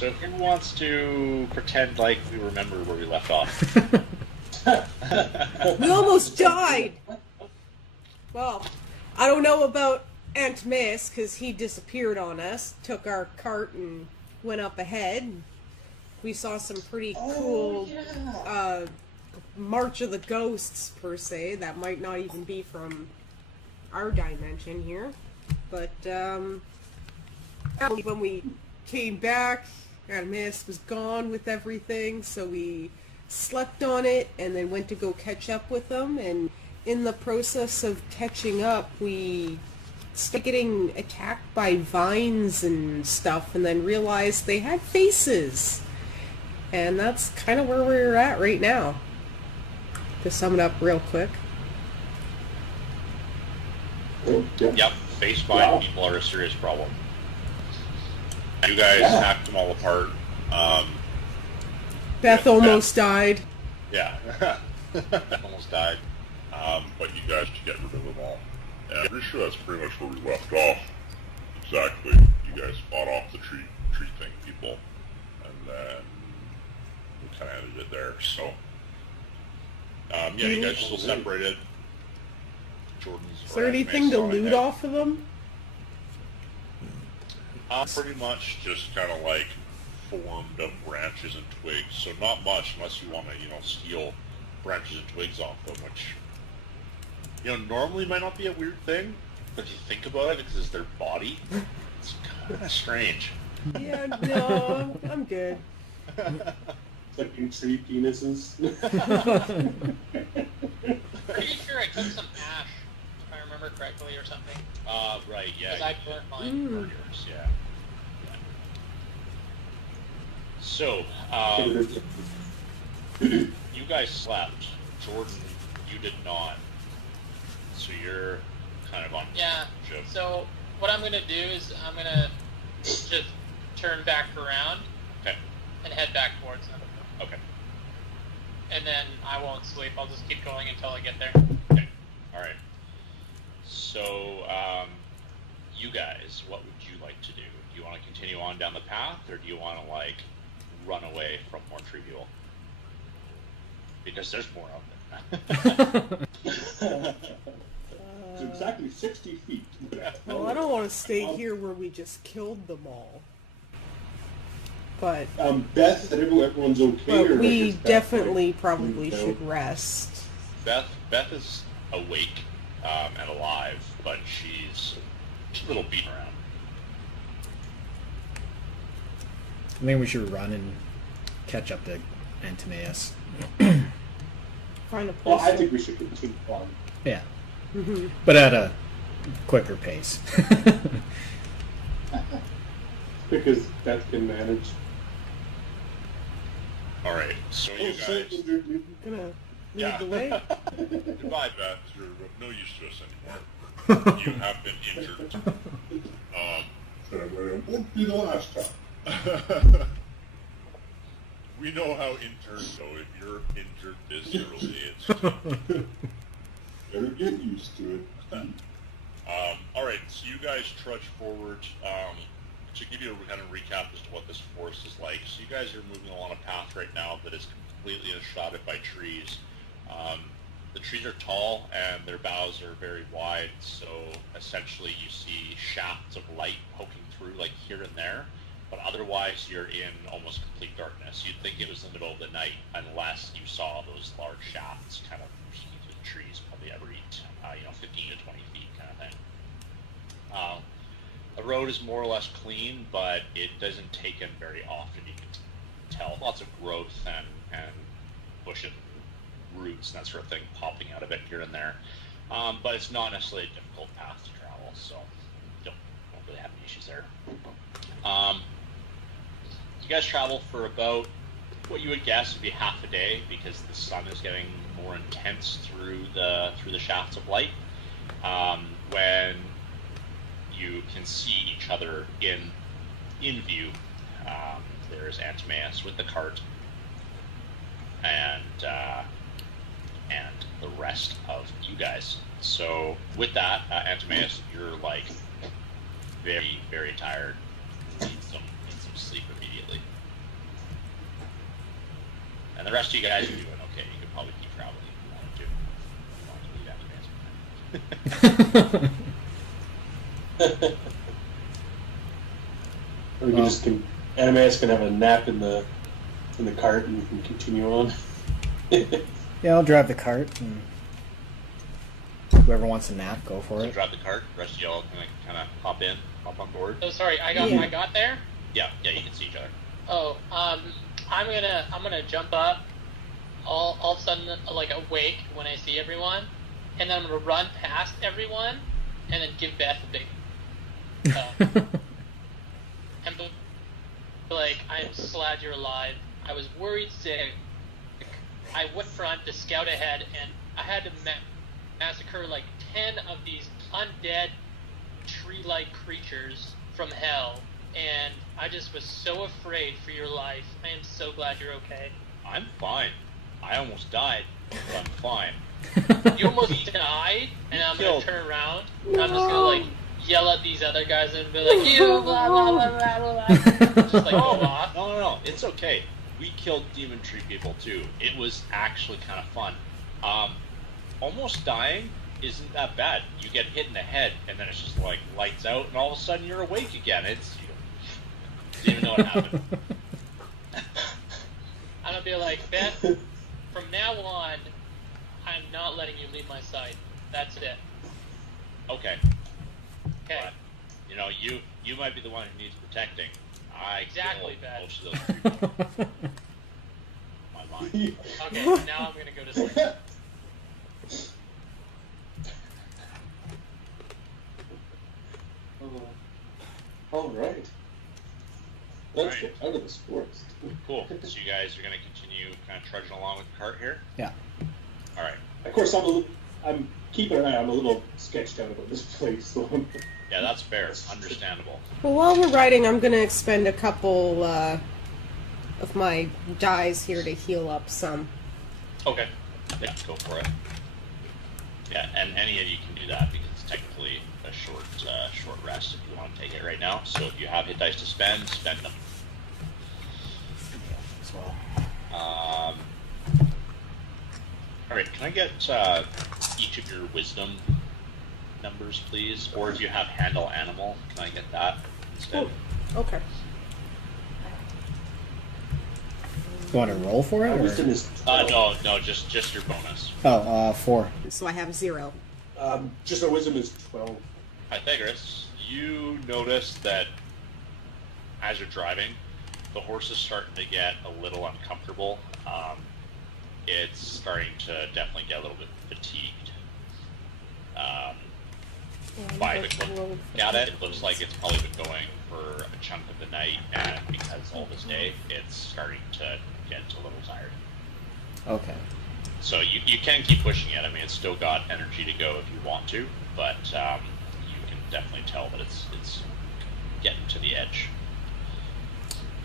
So who wants to pretend like we remember where we left off? We almost died! Well, I don't know about Antmaeus, because he disappeared on us, took our cart and went up ahead. We saw some pretty cool March of the Ghosts, per se. That might not even be from our dimension here. But, when we came back, Antmaeus was gone with everything, so we slept on it and then went to go catch up with them, and in the process of catching up, we started getting attacked by vines and stuff, and then realized they had faces. And that's kind of where we're at right now. To sum it up real quick. Yep, face vine people are a serious problem. You guys hacked them all apart. Beth almost died. Yeah, Beth almost died. But you guys to get rid of them all. And I'm pretty sure that's pretty much where we left off. Exactly. You guys fought off the tree thing people, and then we kind of ended it there. So, yeah, you guys are still separated. Jordan's. Is there anything to loot off of them? Pretty much just kind of like formed of branches and twigs. So not much unless you want to, steal branches and twigs off them, which, normally might not be a weird thing, but if you think about it, because it's their body, it's kind of strange. Yeah, no, I'm good. Fucking tree penises. Pretty sure I took some ash, if I remember correctly, or something. Right, yeah. Because I burnt mine. Burgers, yeah. So, you guys slept. Jordan, you did not. So you're kind of on. Yeah. Ship. So what I'm gonna do is I'm gonna just turn back around. Okay. And head back towards them. Okay. And then I won't sleep. I'll just keep going until I get there. Okay. All right. So, you guys, what would you like to do? Do you want to continue on down the path, or do you want to run away from more tree people? Because there's more of them. It's exactly 60 feet. Well, I don't want to stay here where we just killed them all. But Beth, everyone's okay. but we definitely probably should rest. Beth is awake and alive, but she's a little beaten around. I think we should run and catch up to Antmaeus. Find a place. Well, I think we should continue on. Yeah. But at a quicker pace. Because Beth can manage. Alright, so you guys... Gonna lead the way? Goodbye, Beth. You're of no use to us anymore. You have been injured. It won't be the last time. We know how interns go. If you're injured this early, it's... Better get used to it. Alright, so you guys trudge forward. To give you a kind of recap as to what this forest is like. So you guys are moving along a path right now that is completely enshrouded by trees. The trees are tall and their boughs are very wide, so essentially you see shafts of light poking through like here and there, but otherwise you're in almost complete darkness. You'd think it was the middle of the night unless you saw those large shafts kind of peeking through the trees, probably every 15 to 20 feet kind of thing. The road is more or less clean, but it doesn't take in very often. You can tell lots of growth and bushes, roots, and that sort of thing popping out of it here and there. But it's not necessarily a difficult path to travel, so you don't really have any issues there. You guys travel for about what you would guess would be half a day, because the sun is getting more intense through the shafts of light. When you can see each other in view. There's Antmaeus with the cart, and the rest of you guys. So with that, Antmaeus, you're like very, very tired. Need some sleep immediately. the rest of you guys are doing okay. You could probably keep traveling if you wanted to. Or we can just Animagus can have a nap in the cart and we can continue on. Yeah, I'll drive the cart, and whoever wants a nap, go for So it. drive the cart. The rest of y'all kind of hop on board. Oh, sorry, I got there. Yeah, you can see each other. Oh, I'm gonna jump up, all of a sudden like awake when I see everyone, and then I'm gonna run past everyone, and then give Beth a big, and be like, I'm so glad you're alive. I was worried sick. I went front to scout ahead, and I had to massacre like 10 of these undead tree-like creatures from hell. And I just was so afraid for your life. I am so glad you're okay. I'm fine. I almost died, but I'm fine. You almost died, and I'm gonna turn around, and I'm just gonna like yell at these other guys and be like, you blah blah blah blah blah. Just like go off. No, it's okay. We killed demon tree people too. It was actually kind of fun. Almost dying isn't that bad. You get hit in the head, and then it's just like lights out, and all of a sudden you're awake again. It's you don't even know what happened. I'm gonna be like, Beth, from now on, I'm not letting you leave my side. That's it. Okay. Okay. But, you might be the one who needs protecting. I Exactly, killed Beth. most of those people. My mind. Okay, now I'm gonna go to sleep. All right. Let's get out of this forest. Cool. So you guys are going to continue kind of trudging along with the cart here? Yeah. All right. Of course, I'm keeping an eye. I'm a little sketched out about this place. So Yeah, that's fair. Understandable. Well, while we're riding, I'm going to expend a couple of my dies here to heal up some. Okay. Yeah, go for it. Yeah, and any of you can do that because it's technically a short rest if you want to take it right now. So if you have hit dice to spend them. As well. All right, can I get each of your wisdom numbers, please? Or if you have handle animal, can I get that instead? Okay. You want to roll for it? wisdom Or? is No, just your bonus. Oh, 4. So I have 0. just our wisdom is 12. Pythagoras, you notice that as you're driving, the horse is starting to get a little uncomfortable. It's starting to definitely get a little bit fatigued. By the look at it, it looks like it's probably been going for a chunk of the night, and because all this day, it's starting to get a little tired. Okay. So you can keep pushing it. I mean, it's still got energy to go if you want to, but you can definitely tell that it's getting to the edge.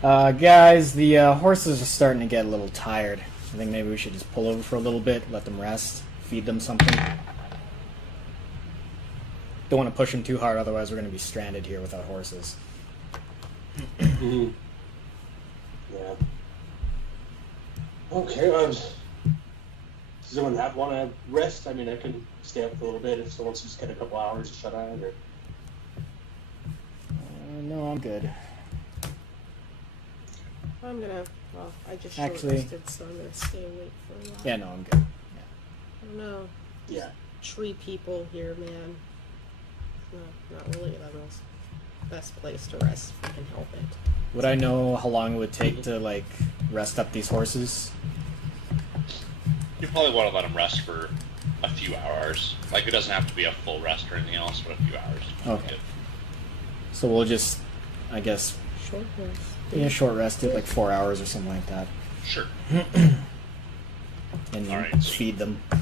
Guys, the horses are starting to get a little tired. I think maybe we should just pull over for a little bit, let them rest, feed them something. Don't want to push them too hard, otherwise we're going to be stranded here without horses. Mm-hmm. Yeah. Okay, well, does anyone want to rest? I mean, I can stay up for a little bit if someone wants to just get a couple hours to shut eye. Or... No, I'm good. I'm going to, well, I just Actually- short-rested, so I'm going to stay awake for a while. Yeah, no, I'm good. Yeah. I don't know. Yeah. Tree people here, man. Not really the best place to rest if I can help it. Would I know how long it would take to, like, rest up these horses? You probably want to let them rest for a few hours. Like, it doesn't have to be a full rest or anything else, but a few hours. Okay. So we'll just, I guess, Short rest. yeah, short rest it, like 4 hours or something like that. Sure. And All right, so feed them. So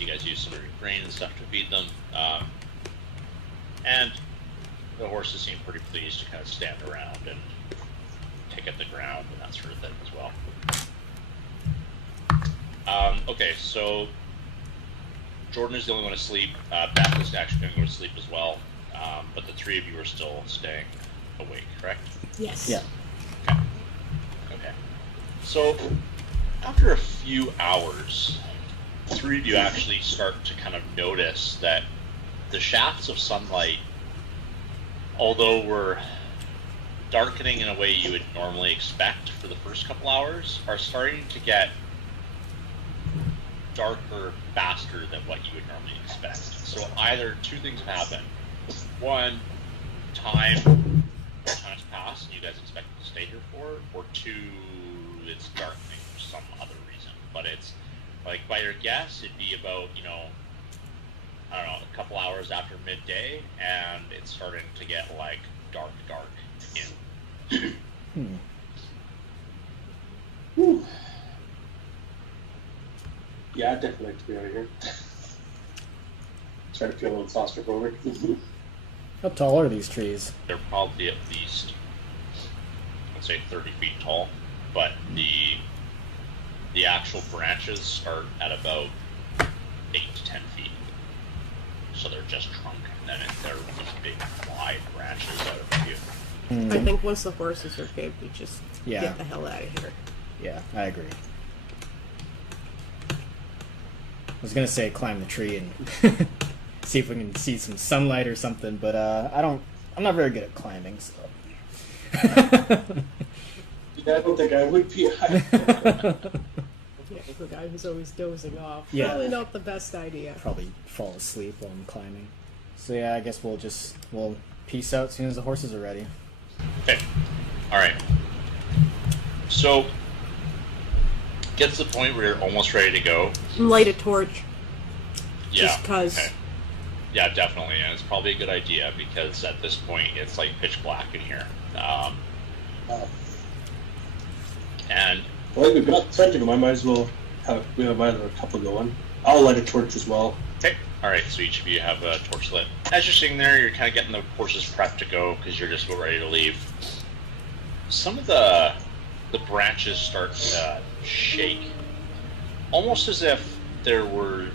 you guys use some of your grain and stuff to feed them. And the horses seem pretty pleased to kind of stand around and pick at the ground and that sort of thing as well. Okay, so Jordan is the only one to sleep. Beth is actually going to go to sleep as well. But the three of you are still staying awake, correct? Yes. Yeah. Okay. So, after a few hours, the three of you actually start to kind of notice that the shafts of sunlight, although were darkening in a way you would normally expect for the first couple hours, are starting to get darker faster than what you would normally expect. So either two things have happened. One, time's passed and you guys expect to stay here for, or two, it's darkening for some other reason. But it's, like, by your guess, it'd be about, you know, I don't know, a couple hours after midday, and it's starting to get, like, dark in. Whew. Yeah, I'd definitely like to be out of here. Try to feel a little claustrophobic. How tall are these trees? They're probably at least, let's say, 30 feet tall, but the actual branches start at about 8 to 10 feet. So they're just trunk, and then they're these big, wide branches out of view. I think once the horses are good, we just Yeah. get the hell out of here. Yeah, I agree. I was gonna say climb the tree and see if we can see some sunlight or something, but I'm not very good at climbing, so. Yeah, I don't think I would be. Yeah, the guy who's always dozing off. Yeah. Probably not the best idea. Probably fall asleep while I'm climbing. So yeah, I guess we'll peace out as soon as the horses are ready. Okay. Alright. So, gets to the point where you're almost ready to go. Light a torch. Yeah. Just 'cause. Okay. Yeah, definitely, and it's probably a good idea because at this point it's like pitch black in here. And Well, we've got plenty of them. I might as well we have either a couple going. I'll light a torch as well. okay, all right. So each of you have a torch lit. As you're sitting there, you're kind of getting the horses prepped to go because you're just about ready to leave. Some of the branches start to shake, almost as if there were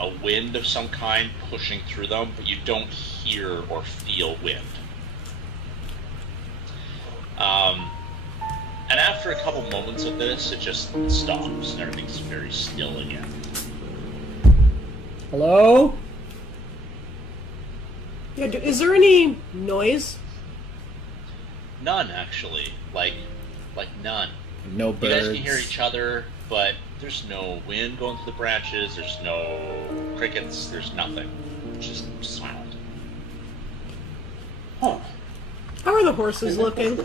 a wind of some kind pushing through them, but you don't hear or feel wind. And after a couple moments of this, it just stops and everything's very still again. Hello? Yeah, is there any noise? None, actually. Like none. No You birds. guys can hear each other, but there's no wind going through the branches, there's no crickets, there's nothing. It's just silent. Huh. How are the horses looking?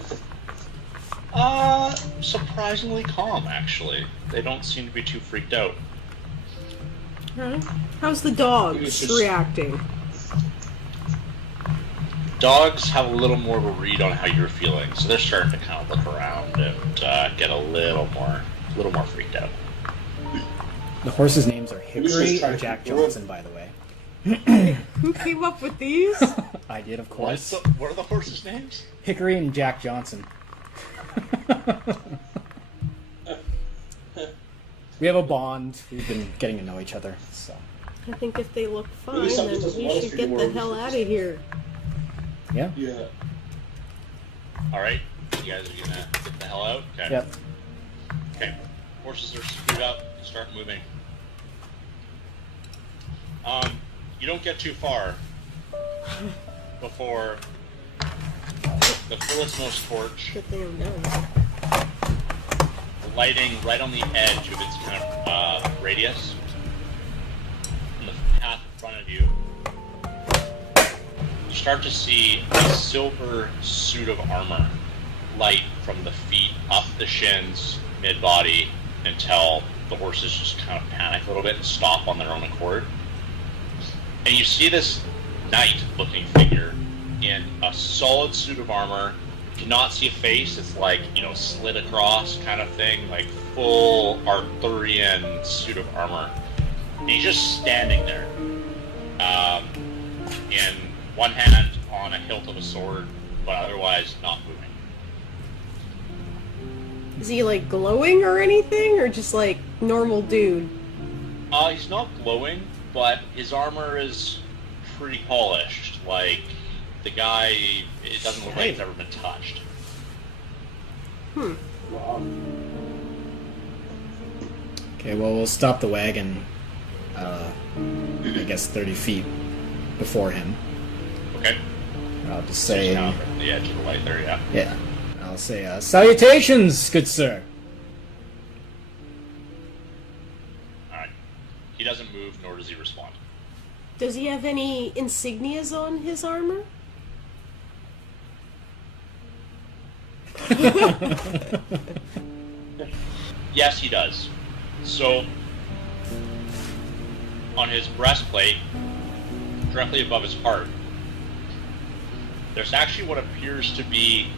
Surprisingly calm, actually. They don't seem to be too freaked out. Huh? How's the dogs It's just- reacting? Dogs have a little more of a read on how you're feeling, so they're starting to kind of look around and get a little more freaked out. The horses' names are We should Hickory just try and to Jack keep going. Johnson, by the way. Who came up with these? I did, of course. What are the horses' names? Hickory and Jack Johnson. We have a bond. We've been getting to know each other, so. I think if they look fine, Maybe something then doesn't we want us should to get do the more hell research. out of here. Yeah? Yeah. Alright, you guys are gonna get the hell out? Okay. Yep. Okay. Horses are screwed up, start moving. You don't get too far before the Philismos torch, Good thing I'm done. lighting right on the edge of its kind of radius, in the path in front of you, you start to see a silver suit of armor light from the feet up the shins, mid-body, until the horses just kind of panic a little bit and stop on their own accord. And you see this knight-looking figure in a solid suit of armor. You cannot see a face. It's like, you know, slit across kind of thing, like full Arthurian suit of armor. And he's just standing there, in one hand on a hilt of a sword, but otherwise not moving. Is he like glowing or anything, or just like normal dude? He's not glowing, but his armor is pretty polished. Like, the guy, it doesn't look like it's ever been touched. Wow. Okay, well, we'll stop the wagon, I guess 30 feet before him. Okay. I'll just Just say... down from the edge of the light there, yeah. Yeah. I'll say, salutations, good sir. Alright. He doesn't move, nor does he respond. Does he have any insignias on his armor? Yes, he does. So, on his breastplate, directly above his heart, there's actually what appears to be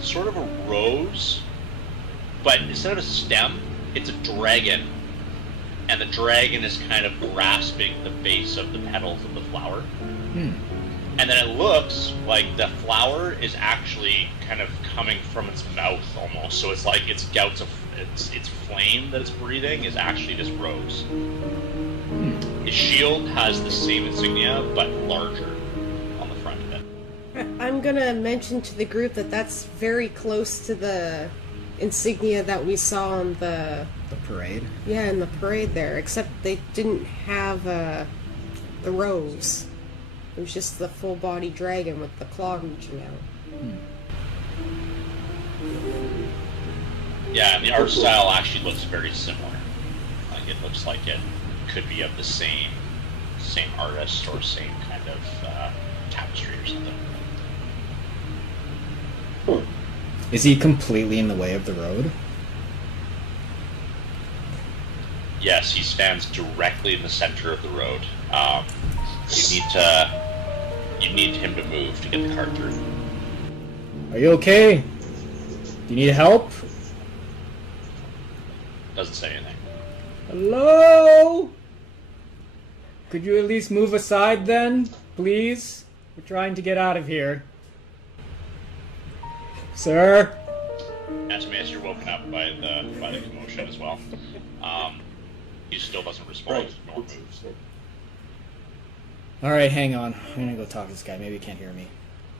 sort of a rose, but instead of a stem, it's a dragon. And the dragon is kind of grasping the base of the petals of the flower. And then it looks like the flower is actually kind of coming from its mouth almost. So it's like its gouts of its flame that it's breathing is actually this rose. His shield has the same insignia, but larger on the front of it. I'm gonna mention to the group that that's very close to the insignia that we saw on the parade? Yeah, in the parade there, except they didn't have the rose. It was just the full-body dragon with the claw reaching out. Yeah, and the art style actually looks very similar. Like it looks like it could be of the same artist or same kind of tapestry or something. Is he completely in the way of the road? Yes, he stands directly in the center of the road. You need him to move to get the cart through. Are you okay? Do you need help? Doesn't say anything. Hello? Could you at least move aside then, please? We're trying to get out of here. Sir? As you're woken up by the commotion as well. He still doesn't respond, nor moves. Alright, hang on. I'm gonna go talk to this guy. Maybe he can't hear me.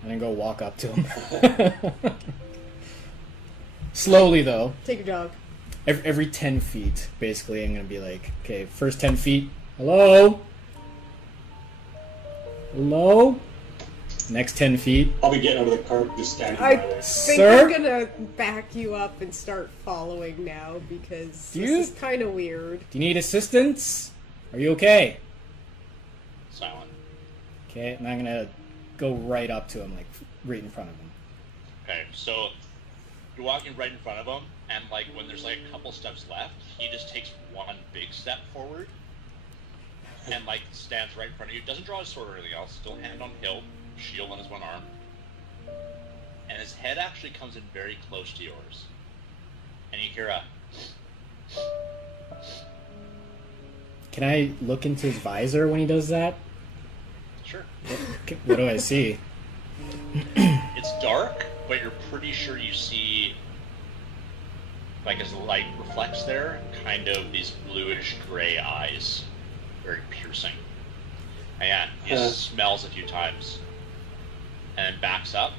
I'm gonna go walk up to him. Slowly, though. Take your dog. Every 10 feet, basically, I'm gonna be like, okay, first 10 feet, hello? Hello? Next 10 feet. I'll be getting out of the car, just standing I by there. think Sir? I'm gonna back you up and start following now because this is kind of weird. Do you need assistance? Are you okay? Silent. Okay, and I'm gonna go right up to him, like, right in front of him. Okay, so you're walking right in front of him, and like when there's like a couple steps left, he just takes one big step forward, and like stands right in front of you. Doesn't draw his sword or anything else. Still hand on hilt, shield on his one arm, and his head actually comes in very close to yours, and you hear a. Can I look into his visor when he does that? Sure. What do I see? It's dark, but you're pretty sure you see, like as the light reflects there, kind of these bluish gray eyes. Very piercing. And yeah, he smells a few times. And then backs up.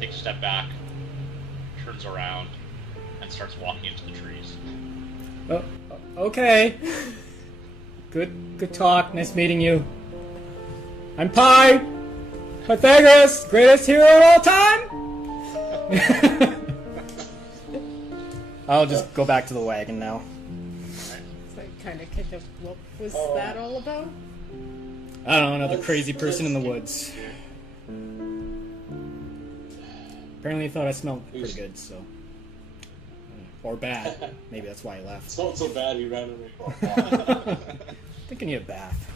Takes a step back. Turns around. And starts walking into the trees. Oh, okay. Good talk. Nice meeting you. I'm Pi! Pythagoras! Greatest hero of all time! I'll just go back to the wagon now. So kind of, what was that all about? I don't know, another crazy person in the woods. Apparently he thought I smelled pretty good, so... Or bad. Maybe that's why he left. It's not so bad he ran away. I think I need a bath.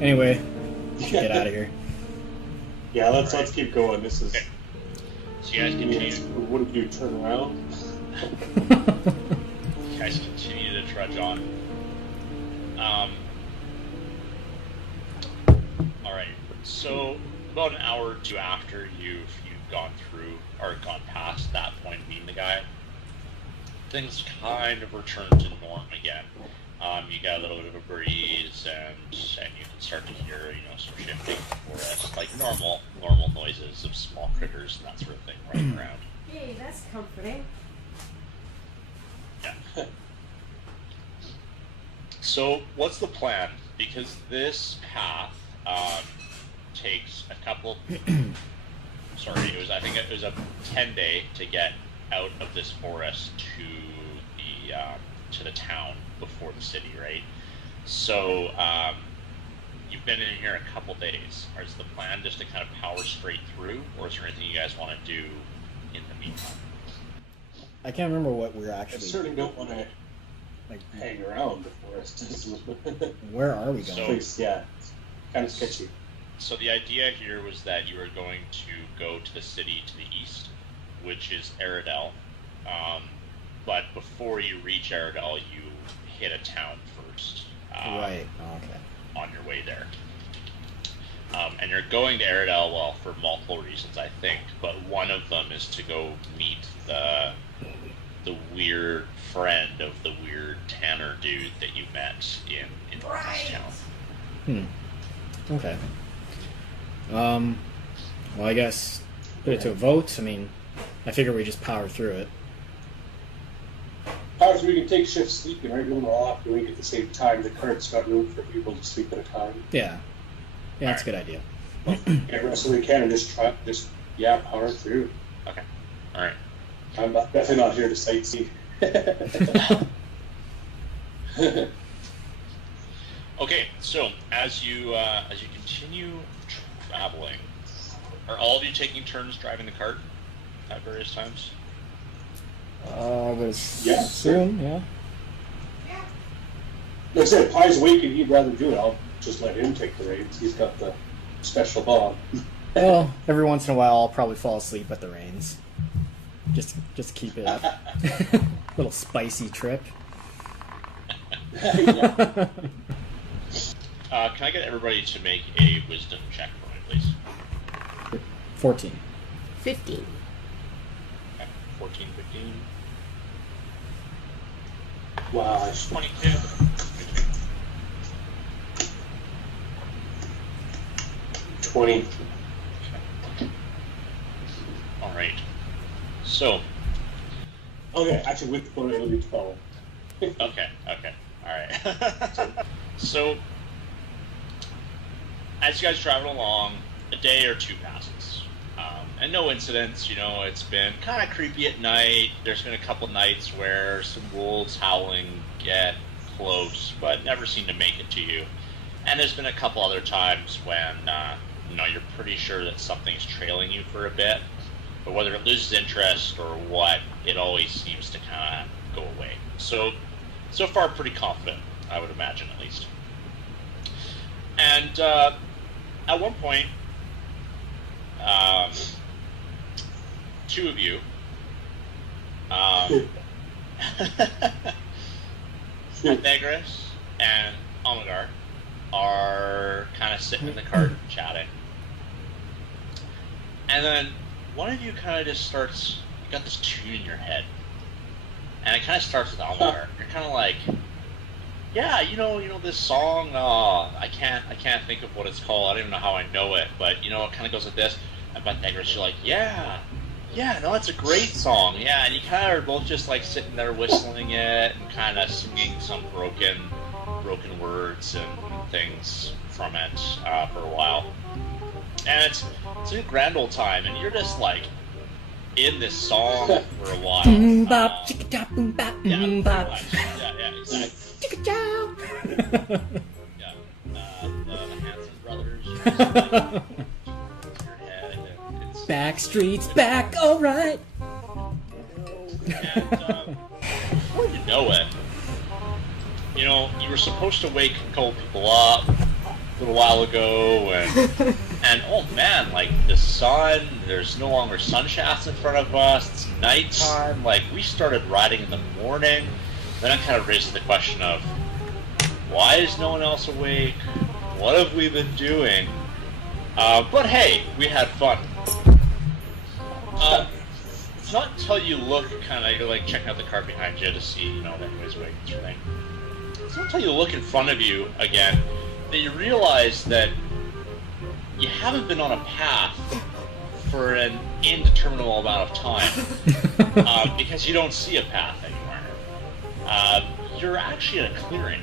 Anyway, we should get out of here. Yeah, let's keep going. This is... Okay. So you guys continue. What if you turn around? You guys continue to trudge on. Alright, so about an hour or two after you've gone through, or gone past that point of meeting the guy, things kind of return to norm again. You got a little bit of a breeze, and you can start to hear, some shifting in the forest, like normal noises of small critters and that sort of thing running around. That's comforting. Yeah. So, what's the plan? Because this path takes a couple. Sorry, I think it was a 10-day to get out of this forest to the town before the city, right? So you've been in here a couple days. Is the plan just to kind of power straight through, or is there anything you guys want to do in the meantime? I can't remember what we're I actually. certainly don't want to Like, hang around the forest. where are we going? So- Please, yeah, it's kind of sketchy. So the idea here was that you were going to go to the city to the east, which is Ardell. But before you reach Ardell, you hit a town first. Right. Oh, okay. On your way there. And you're going to Ardell, well, for multiple reasons, I think. But one of them is to go meet the weird friend of the weird Tanner dude that you met in this town. Okay. Well, I guess put it to a vote. I mean, I figure we just power through it. However, we can take shifts sleeping, right? We don't all have to wake at the same time. The cart's got room for people to sleep at a time. Yeah. Yeah, that's a good idea. Get rest when we can and just power through. Okay. All right. I'm definitely not here to sightsee. Okay, so as you continue traveling, are all of you taking turns driving the cart at various times? I would Yeah. assume, yeah. Like I said, Pie's awake and he'd rather do it. I'll just let him take the reins. He's got the special bond. Well, every once in a while, I'll probably fall asleep at the reins. Just keep it up. Little spicy trip. Yeah. Can I get everybody to make a wisdom check for me, please? 14. 15. Okay. 14, 15. Wow. 22. $20. All right. So, Okay, actually, with the phone, it'll be 12. okay, all right. So, as you guys travel along, a day or two passes, and no incidents. You know, it's been kind of creepy at night. There's been a couple nights where some wolves howling get close, but never seem to make it to you. And there's been a couple other times when you're pretty sure that something's trailing you for a bit, but whether it loses interest or what, it always seems to kind of go away. So far, pretty confident, I would imagine, at least. And at one point, two of you, Pythagoras and Omegar, are kind of sitting in the cart chatting. And then one of you kind of just starts, you got this tune in your head. And it kind of starts with Omegar. You're kind of like, yeah, you know this song. I can't think of what it's called. I don't even know how I know it, but it kind of goes like this. And Pythagoras, you're like, yeah, no, it's a great song. Yeah, and you kind of are both just like sitting there whistling it and kind of singing some broken words and things from it for a while. And it's a grand old time, and you're just like in this song for a while. Boom bop, chicka chop, boom bop, Yeah, boom bop. yeah, exactly. Chicka chow. Yeah, the Hanson brothers. You're just like, your head, and it's, Backstreet's back, alright. and before you know it, you were supposed to wake a couple people up a little while ago, and oh man, like the sun, there's no longer sun shafts in front of us, it's nighttime, like we started riding in the morning. Then it kind of raises the question of, why is no one else awake? What have we been doing? But hey, we had fun. It's not until you look you're like checking out the car behind you to see, that anybody's awake and everything. It's not until you look in front of you again that you realize that you haven't been on a path for an indeterminable amount of time because you don't see a path anywhere. You're actually in a clearing.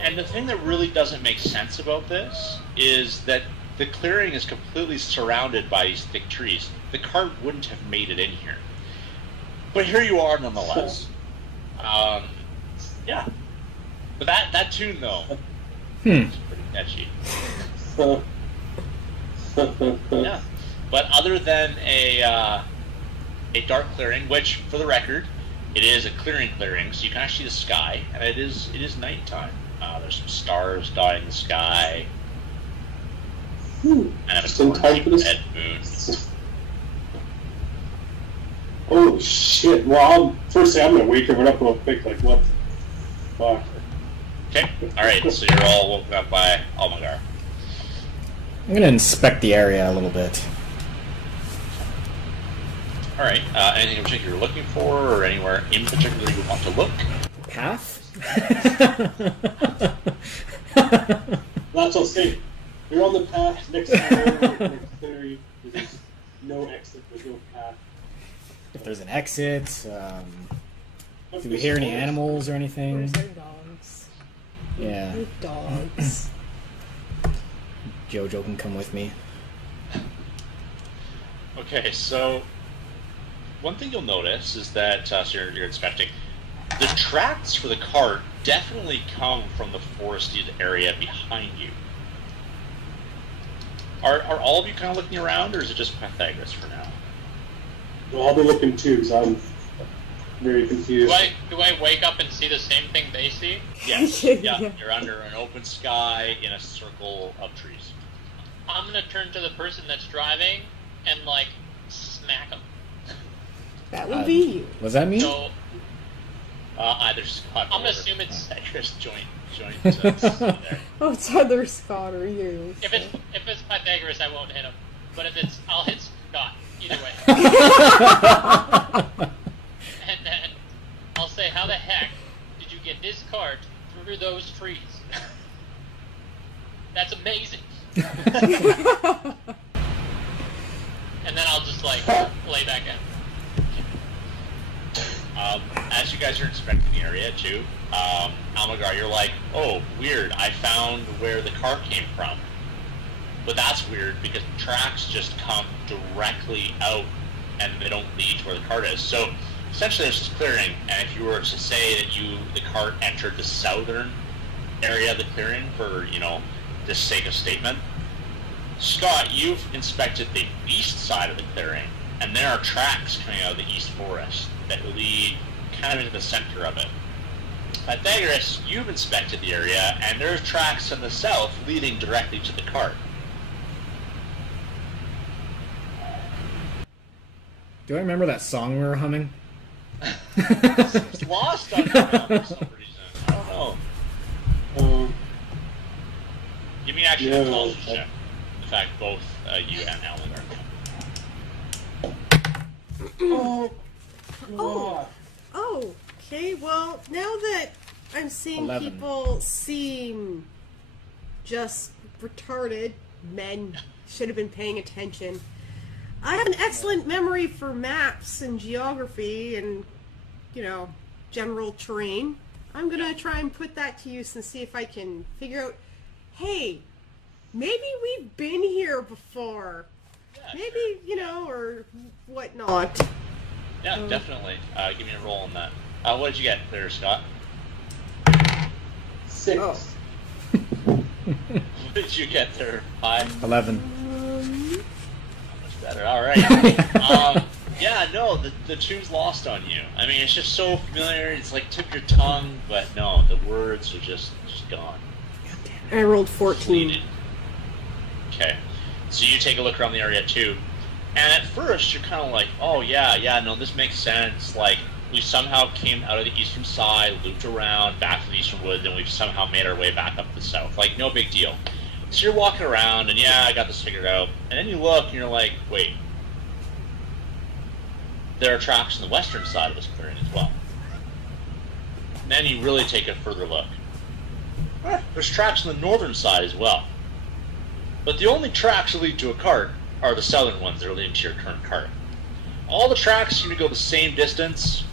And the thing that really doesn't make sense about this is that the clearing is completely surrounded by these thick trees. The cart wouldn't have made it in here. But here you are nonetheless. Yeah. But that tune, though, is pretty catchy. Yeah. But other than a dark clearing, which, for the record, it is a clearing, so you can actually see the sky, and it is nighttime. There's some stars dotting the sky, and a red moon. Oh shit! Well, first thing I'm gonna wake everyone up real quick. Like, what the fuck? Okay. All right. So you're all woken up by Almagar. I'm gonna inspect the area a little bit. All right. Anything in particular you're looking for, or anywhere in particular you want to look? Path? That's what I'll say. You're on the path next to the clearing. There's no exit. There's no path. If there's an exit, do we hear any animals or anything? Where's their dogs? Yeah. Dogs. Jojo can come with me. Okay, so one thing you'll notice is that so you're inspecting. The tracks for the cart definitely come from the forested area behind you. Are all of you kind of looking around, or is it just Pythagoras for now? Well, I'll be looking too, because I'm very confused. Do I wake up and see the same thing they see? Yes. Yeah. You're under an open sky in a circle of trees. I'm gonna turn to the person that's driving and like smack him. That would be you. Was that me? So Either Scott I'm or gonna assume it's Pythagoras joint there. Oh, it's either Scott or you. if it's Pythagoras, I won't hit him. But if it's, I'll hit Scott. Either way. And then I'll say, how the heck did you get this cart through those trees? That's amazing. And then I'll just like lay back in. As you guys are inspecting the area too, Almagar, you're like, oh, weird, I found where the car came from. But that's weird because the tracks just come directly out and they don't lead to where the cart is. So essentially there's this clearing, and if you were to say that the cart entered the southern area of the clearing for, the sake of statement, Scott, you've inspected the east side of the clearing, and there are tracks coming out of the east forest that lead kind of into the center of it. Pythagoras, you've inspected the area, and there's tracks in the south leading directly to the cart. Do I remember that song we were humming? It's lost on me now for some reason. I don't know. Give me actually a intelligence check. In fact, both you and Alan are. Oh, okay. Well, now that I'm seeing 11. people seem just retarded, men should have been paying attention. I have an excellent memory for maps and geography and, general terrain. I'm going to try and put that to use and see if I can figure out, hey, maybe we've been here before. Yeah, Maybe, sure. or whatnot. Yeah, definitely. Give me a roll on that. What did you get there, Scott? 6. Oh. What did you get there? 5? 11. Much better. All right. Yeah, no, the tune's lost on you. I mean, it's just so familiar. It's like tip your tongue, but no, the words are just gone. I rolled 14. Deleted. Okay. So you take a look around the area too. And at first, you're kind of like, oh, yeah, no, this makes sense. Like, we somehow came out of the eastern side, looped around, back to the eastern woods, and we've somehow made our way back up the south. Like, no big deal. So you're walking around, and yeah, I got this figured out. And then you look, and you're like, wait. There are tracks on the western side of this clearing as well. And then you really take a further look. There's tracks on the northern side as well. But the only tracks that lead to a cart are the southern ones that are leading to your current cart. All the tracks seem to go the same distance,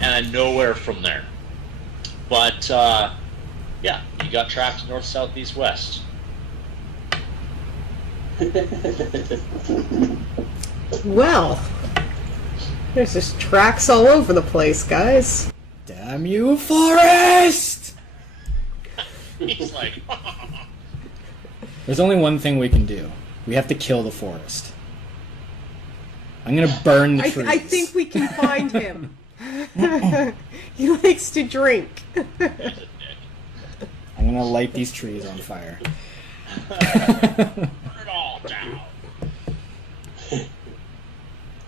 and nowhere from there. But, yeah, you got tracks north, south, east, west. Well, there's just tracks all over the place, guys. Damn you, forest! He's like, There's only one thing we can do. We have to kill the forest. I'm gonna burn the trees. I think we can find him. He likes to drink. he's a dick. I'm gonna light these trees on fire. Burn it all down.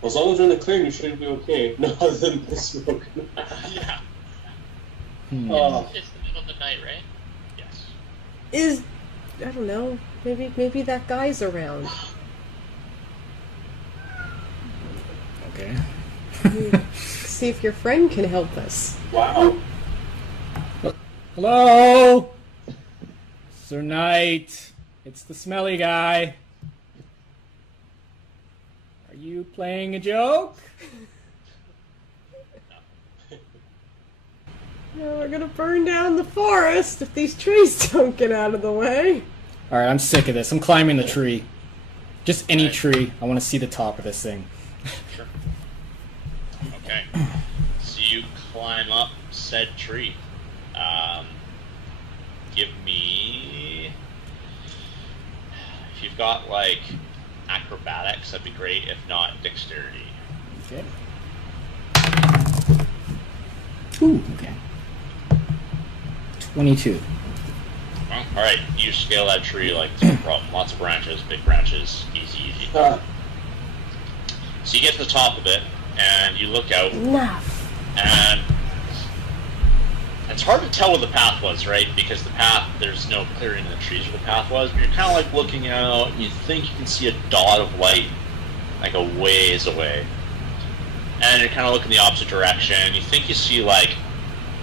Well, as long as we're in the clearing, we should be okay. No, other than the smoke. Yeah. It's the middle of the night, right? Yes. I don't know. Maybe that guy's around. Okay. See if your friend can help us. Wow. Hello? Sir Knight. It's the smelly guy. Are you playing a joke? No, we're gonna burn down the forest if these trees don't get out of the way. Alright, I'm sick of this. I'm climbing the tree. Just any tree. I want to see the top of this thing. Sure. Okay. So you climb up said tree. Give me... If you've got, like, acrobatics, that'd be great. If not, dexterity. Okay. Ooh, okay. 22. Well, alright, you scale that tree like it's no problem. Lots of branches, big branches, easy. So you get to the top of it, and you look out, Enough. and it's hard to tell what the path was, right? Because the path, there's no clearing in the trees where the path was, but you're kind of like looking out, and you think you can see a dot of light, like a ways away. And you're kind of looking the opposite direction, you think you see like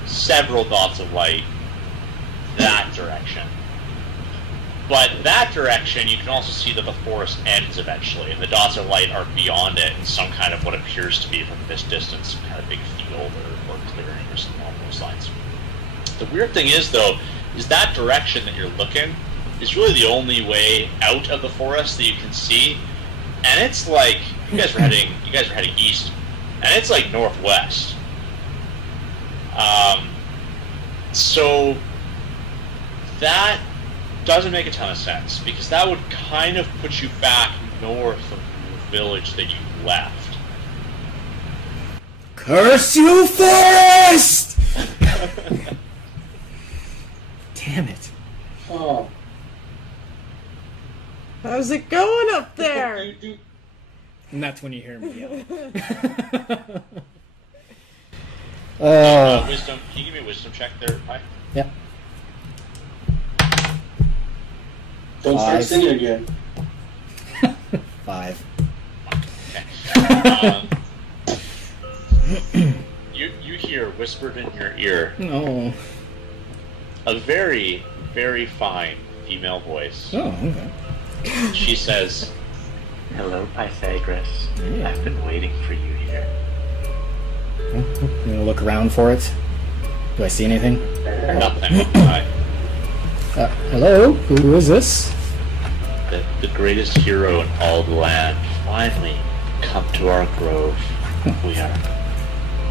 several dots of light that direction. But that direction, you can also see that the forest ends eventually, and the dots of light are beyond it in some kind of what appears to be from this distance, some kind of big field or clearing or something along those lines. The weird thing is, though, is that direction that you're looking is really the only way out of the forest that you can see, and it's like you guys are heading east, and it's like northwest. So that doesn't make a ton of sense, because that would kind of put you back north of the village that you left. Curse you, forest! Damn it. Oh. How's it going up there? And that's when you hear me yell. Wisdom. Can you give me a wisdom check there, Pi? Yep. Don't start 5. singing again. 5. Okay. You hear whispered in your ear No. a very, very fine female voice. Oh, okay. She says, Hello, Pythagoras. Yeah. I've been waiting for you here. I'm gonna look around for it. Do I see anything? nothing. Hi. Hello? Who is this? The greatest hero in all the land finally come to our grove. We are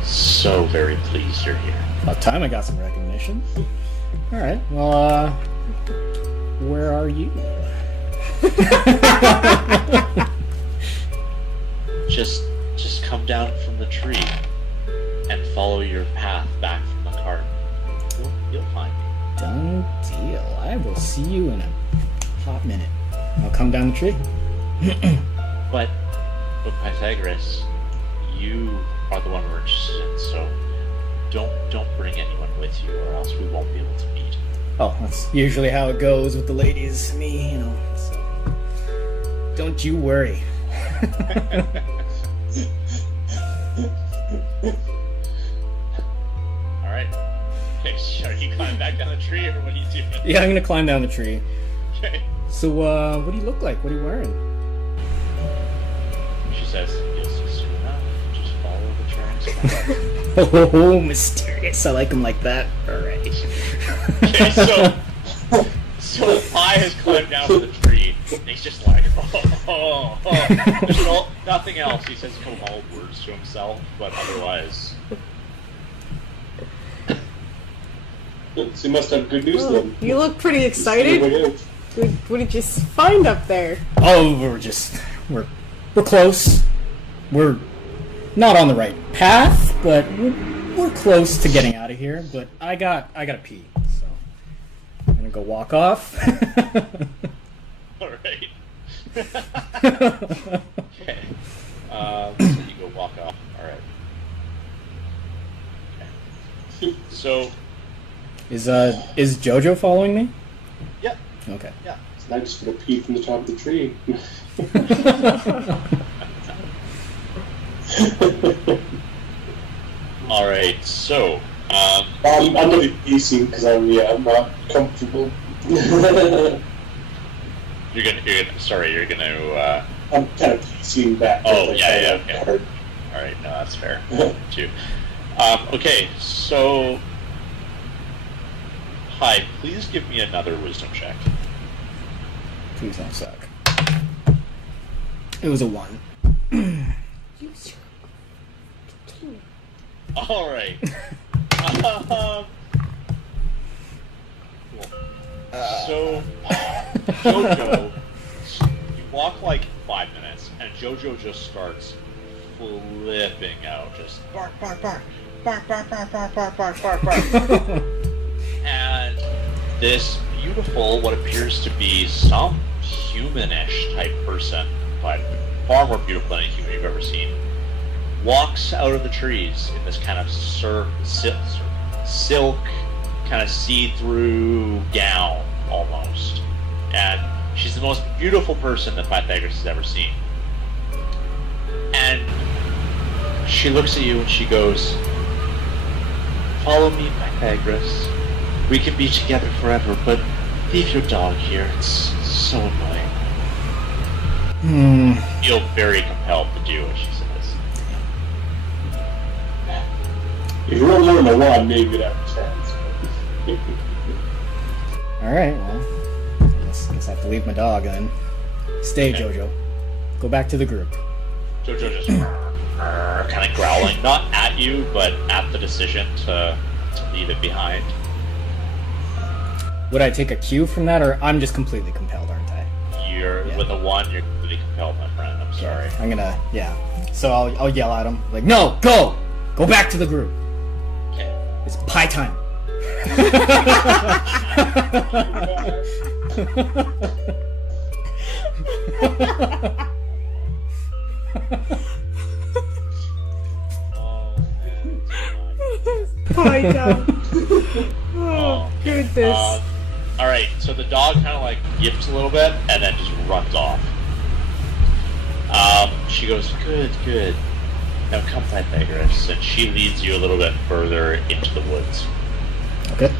so very pleased you're here. About time I got some recognition. Alright, well, where are you? Just come down from the tree and follow your path back from the cart. You'll find me. Done deal. I will see you in a hot minute. I'll come down the tree. But Pythagoras, you are the one we're interested in, so don't bring anyone with you, or else we won't be able to meet. Oh, that's usually how it goes with the ladies. Me, you know. So. Don't you worry. Alright. Okay, so are you climbing back down the tree, or what are you doing? Yeah, I'm gonna climb down the tree. Okay. So, what do you look like? What are you wearing? says, "You'll see soon enough. Just follow the tracks." Oh, mysterious. I like him like that. Alright. Okay, so Pi has climbed down from the tree, and he's just like, oh. There's nothing else. He says a couple old words to himself, but otherwise... So you must have good news then. You look pretty excited. What did you find up there? Oh, we're close. We're not on the right path, but we're close to getting out of here. But I gotta pee, so I'm gonna go walk off. Alright. Okay. So you go walk off. Alright. Okay. So... Is Jojo following me? Yep. Okay. Yeah. I just gonna pee from the top of the tree. Alright, so... I'm really pacing because I'm not comfortable. You're gonna I'm kind of pacing back. Oh, yeah, okay. Alright, no, that's fair, too. Okay, so... Hi, please give me another wisdom check. Please don't suck. It was a 1. Alright. Cool. So, Jojo, you walk like 5 minutes, and Jojo just starts flipping out. Just bark, bark, bark, bark, bark, bark, bark, bark, bark, bark, bark. And this beautiful, what appears to be some humanish type person, but far more beautiful than a human you've ever seen, walks out of the trees in this kind of silk kind of see-through gown, almost. And she's the most beautiful person that Pythagoras has ever seen. And she looks at you and she goes, "Follow me, Pythagoras. We can be together forever, but leave your dog here. It's so annoying." You feel very compelled to do what she says. If you roll more than a 1, maybe you'd have a chance. Alright, well, I guess I have to leave my dog then. Stay, Okay. Jojo. Go back to the group. Jojo just kind of growling, not at you, but at the decision to leave it behind. Would I take a cue from that, or I'm just completely compelled, aren't I? With a 1, you're completely compelled, my friend. I'm sorry. I'm gonna, So I'll yell at him, like, "No, go! Go back to the group! Okay. It's pie time!" Pie down. Oh, goodness. Alright, so the dog kind of like yips a little bit and then just runs off. She goes, good. Now come, Pythagoras, and she leads you a little bit further into the woods. Okay.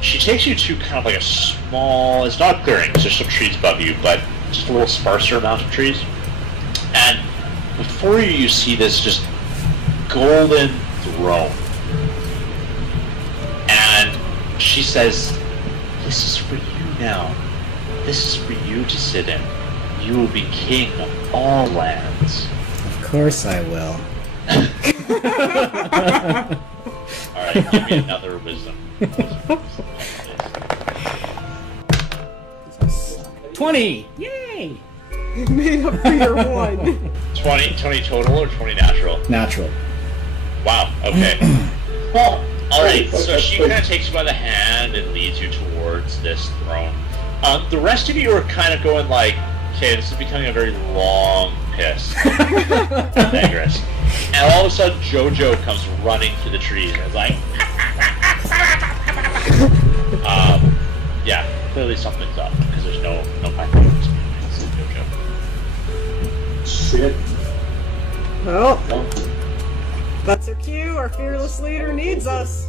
She takes you to kind of like a small, it's not a clearing, there's some trees above you, but just a little sparser amount of trees. And before you see this just golden throne. And she says, "This is for you now. This is for you to sit in. You will be king of all lands." Of course I will. Alright, give me another wisdom. 20! Yay! Made up for your 1. 20 total or 20 natural? Natural. Wow, okay. Alright, so she kind of takes you by the hand and leads you towards this throne. The rest of you are kind of going like, okay, this is becoming a very long piss. Pythagoras. And all of a sudden, Jojo comes running through the trees and is like, yeah, clearly something's up, because there's no Pythagoras. It's Jojo. Shit. Well, that's our cue. Our fearless leader needs us.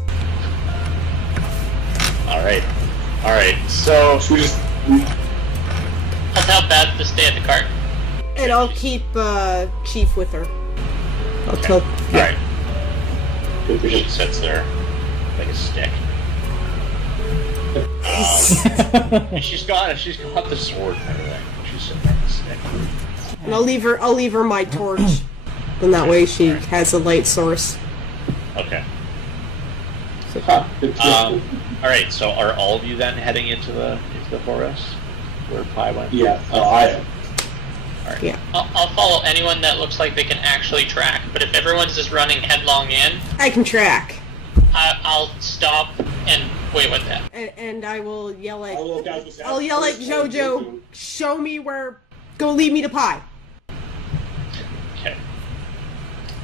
Alright, so... Should we just... I'll tell Beth to stay at the cart. And I'll keep Chief with her. I'll Okay. tell. Alright. She sits there like a stick. And she's got the sword and everything. She's sitting there like a stick. And I'll leave her my torch. And that way she has a light source. Okay. It's Alright, so are all of you then heading into the forest? Where Pi went? yeah, I am. Alright. Yeah. I'll follow anyone that looks like they can actually track, but if everyone's just running headlong in, I can track. I'll stop and wait with that. And I will yell at. Although, guys, was that I'll yell at first JoJo. Show me where. Go lead me to Pi. Okay.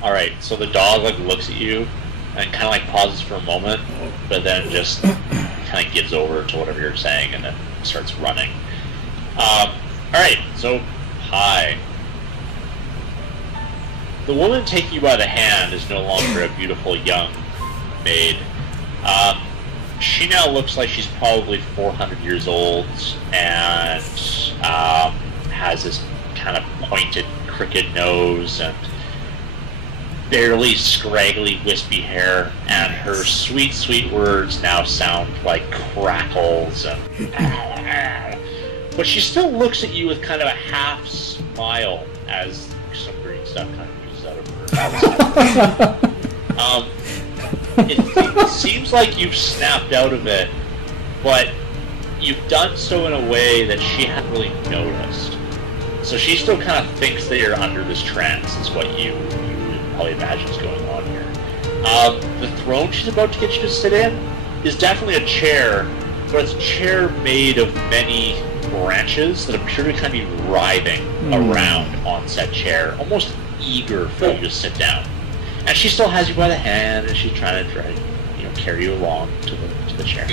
Alright, so the dog like looks at you and kinda like pauses for a moment, but then just kinda gives over to whatever you're saying and then starts running. Alright, so Pi. The woman taking you by the hand is no longer a beautiful young maid. She now looks like she's probably 400 years old and has this kind of pointed, crooked nose and barely scraggly, wispy hair, and her sweet, sweet words now sound like crackles and... But she still looks at you with kind of a half smile as some green stuff kind of oozes out of her. It seems like you've snapped out of it, but you've done so in a way that she hadn't really noticed. So she still kind of thinks that you're under this trance, is what you probably imagine is going on here. The throne she's about to get you to sit in is definitely a chair, but it's a chair made of many branches that appear to kind of be writhing around on said chair, almost eager for you to sit down. And she still has you by the hand, and she's trying to carry you along to the chair.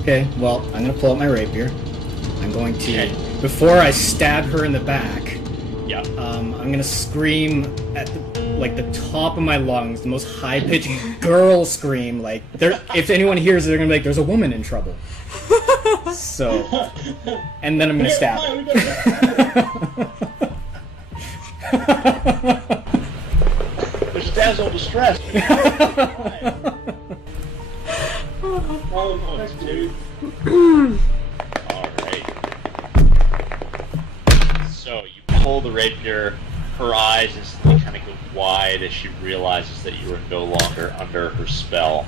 Okay, well, I'm gonna pull out my rapier. I'm going to, before I stab her in the back, Yeah. I'm gonna scream at the top of my lungs, the most high-pitched girl scream. Like, if anyone hears it, they're gonna be like, "There's a woman in trouble." So, and then I'm gonna stab her. There's a damsel in distress. Alright. So you pull the rapier, her eyes instantly kind of go wide as she realizes that you are no longer under her spell.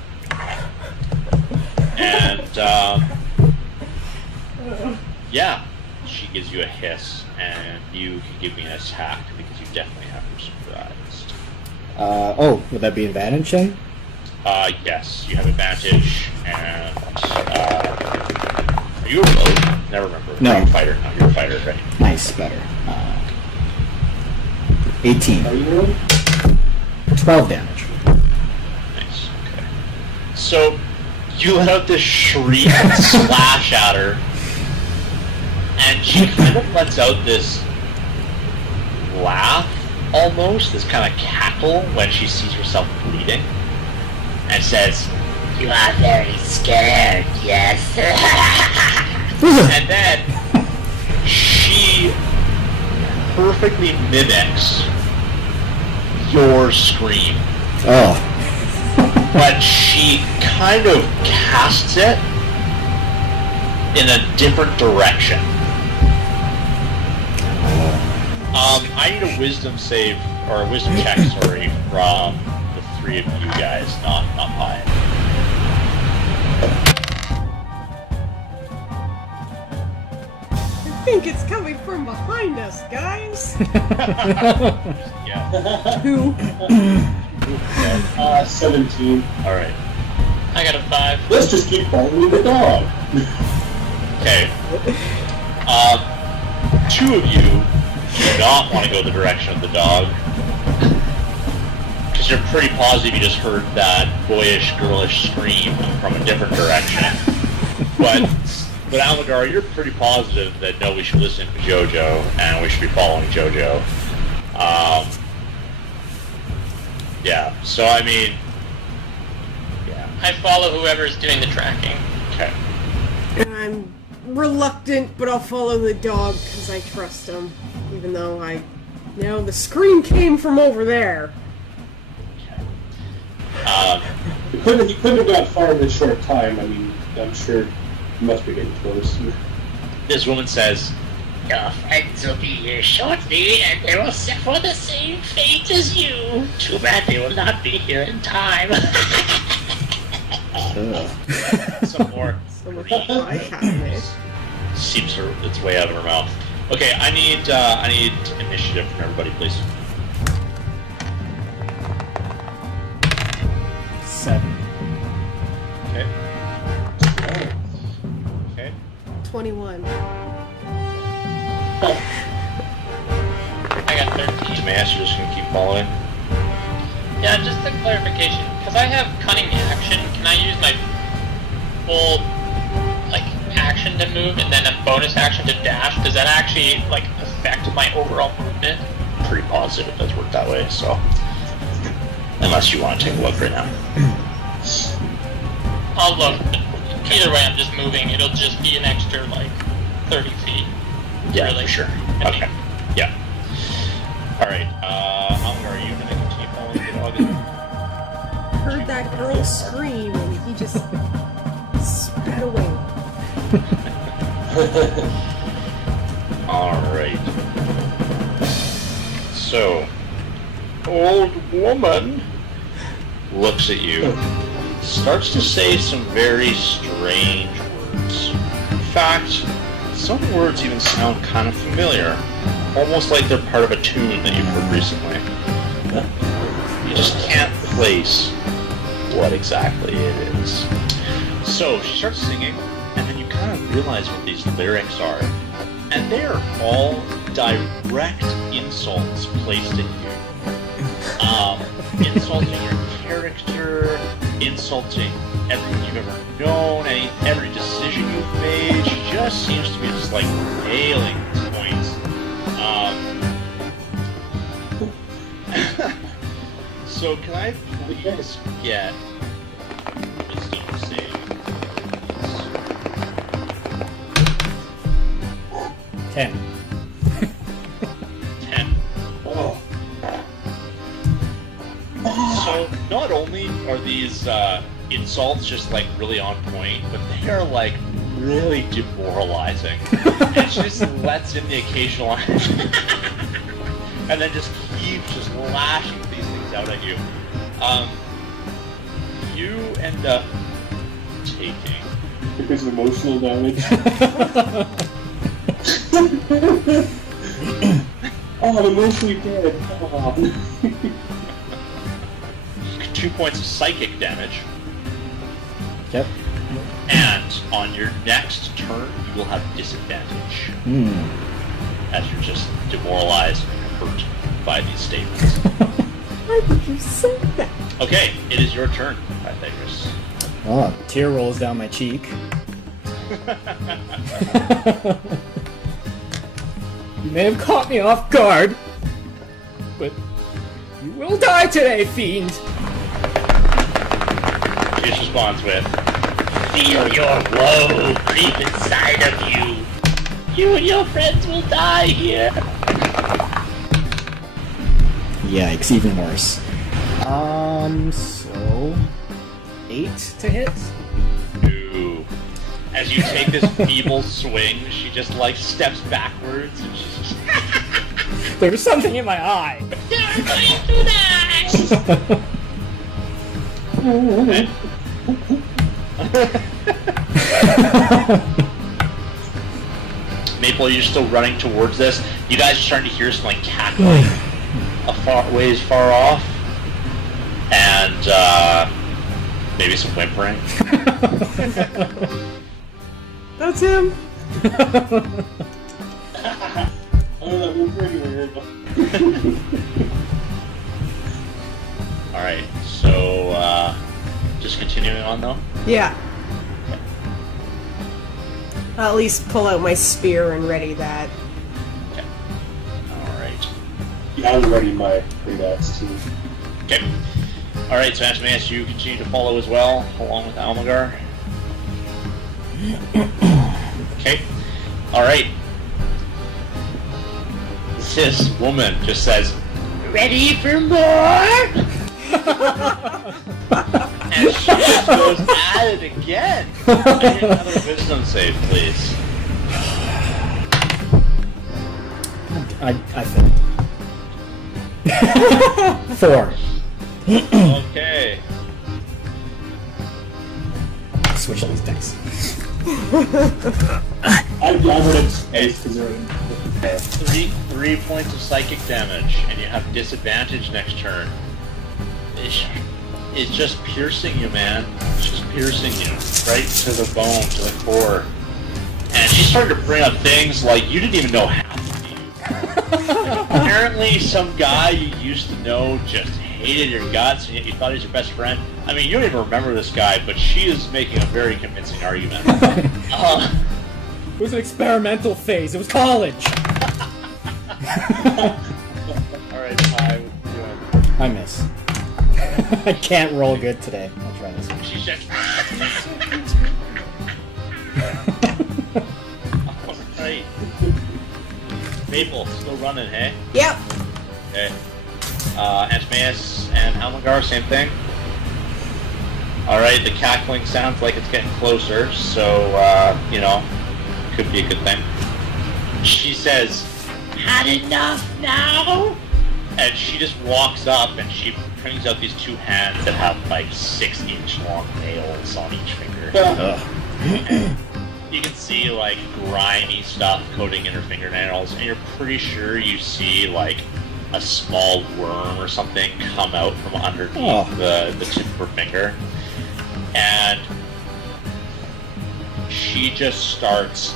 And, yeah, she gives you a hiss, and you can give me an attack because you definitely have her surprised. Would that be advantage then? Yes, you have advantage, and, are you a rogue? Never remember. No. You're a fighter. No, you're a fighter, right? Nice, better. 18. Are you really? 12 damage. Nice, okay. So, you let out this shriek and slash at her, and she kind of lets out this laugh, almost, this kind of cackle when she sees herself bleeding, and says, "You are very scared, yes?" And then she perfectly mimics your scream. Oh. But she kind of casts it in a different direction. I need a wisdom save, or a wisdom check, sorry, from the three of you guys, not Pi. I think it's coming from behind us, guys. Yeah. 2. 17. Alright. I got a 5. Let's just keep following the dog. Okay. Two of you do not want to go the direction of the dog. Because you're pretty positive you just heard that boyish, girlish scream from a different direction. But Almagar, you're pretty positive that no, we should listen to JoJo, and we should be following JoJo. Yeah, so I mean... Yeah. I follow whoever's doing the tracking. Okay. And I'm reluctant, but I'll follow the dog because I trust him. Even though the scream came from over there. You couldn't have got far in a short time. I mean, I'm sure you must be getting close. This woman says, Your friends will be here shortly, and they will suffer the same fate as you. Too bad they will not be here in time. some more So much green I have seeps its way out of her mouth. Okay, I need initiative from everybody, please. 7. Okay. Okay. 21. I got 13. Demash, you're just gonna keep following. Yeah, just a clarification. Because I have cunning action, can I use my full action to move and then a bonus action to dash? Does that actually affect my overall movement? Pretty positive it does work that way, so unless you want to take a look right now. I'll look. Either way, I'm just moving. It'll just be an extra 30 feet. Yeah, Really? for sure. Okay. Yeah. Alright, Algar, are you gonna continue following the dog? Heard that girl scream and he just sped away. Alright. So, old woman looks at you, starts to say some very strange words. In fact, some words even sound kind of familiar, almost like they're part of a tune that you've heard recently. You just can't place what exactly it is. So she starts singing, and then you kind of realize what these lyrics are, and they are all direct insults placed at you. Insulting your character, insulting everything you've ever known, every decision you've made. She just seems to be just nailing points. So can I please get wisdom saving? 10. 10. Oh. So not only are these insults just really on point, but they are really demoralizing. And she just lets in the occasional and then just keeps just lashing these things out at you. You end up taking Because of emotional damage. Oh, I'm emotionally dead. Oh. 2 points of psychic damage. Yep. And on your next turn, you will have disadvantage. As you're just demoralized and hurt by these statements. Why did you say that? Okay, it is your turn, Pythagoras. Oh, tear rolls down my cheek. You may have caught me off guard, but you will die today, fiend! She just responds with, Feel your woe creep inside of you. You and your friends will die here. Yikes, even worse. So 8 to hit. ooh. As you take this feeble swing, she just steps backwards and she's just... There's something in my eye. You're going to die. Maple, you're still running towards this. You guys are starting to hear some cackling ways far off, and maybe some whimpering. That's him. All right, so just continuing on though. Yeah. I'll at least pull out my spear and ready that. Okay. All right. Yeah, I'm ready my great axe too. Okay. All right, so Ashmash, you continue to follow as well, along with Almagar. Okay. All right. this woman just says, Ready for more? and she just goes at it again. I need another wisdom save, please. I failed. 4. Okay. Switch these dice. I would have space because they're in. 3 points of psychic damage, and you have disadvantage next turn. It's just piercing you, man. It's just piercing you right to the bone, to the core. And she started to bring up things like you didn't even know half of you. Apparently, some guy you used to know just hated your guts, and yet you thought he was your best friend. I mean, you don't even remember this guy, but she is making a very convincing argument. It was an experimental phase. It was college. Alright, Ty, what you doing? I miss. I can't roll good today. I'll try this one. She said, Alright. Maple, still running, hey? Yep. Okay. Antimaeus and Almagar, same thing. Alright, the cackling sounds like it's getting closer, so, you know, could be a good thing. She says, Had enough now? and she just walks up and she brings out these 2 hands that have like 6-inch long nails on each finger. And you can see like grimy stuff coating in her fingernails, and you're pretty sure you see like a small worm or something come out from underneath the tip of her finger. And she just starts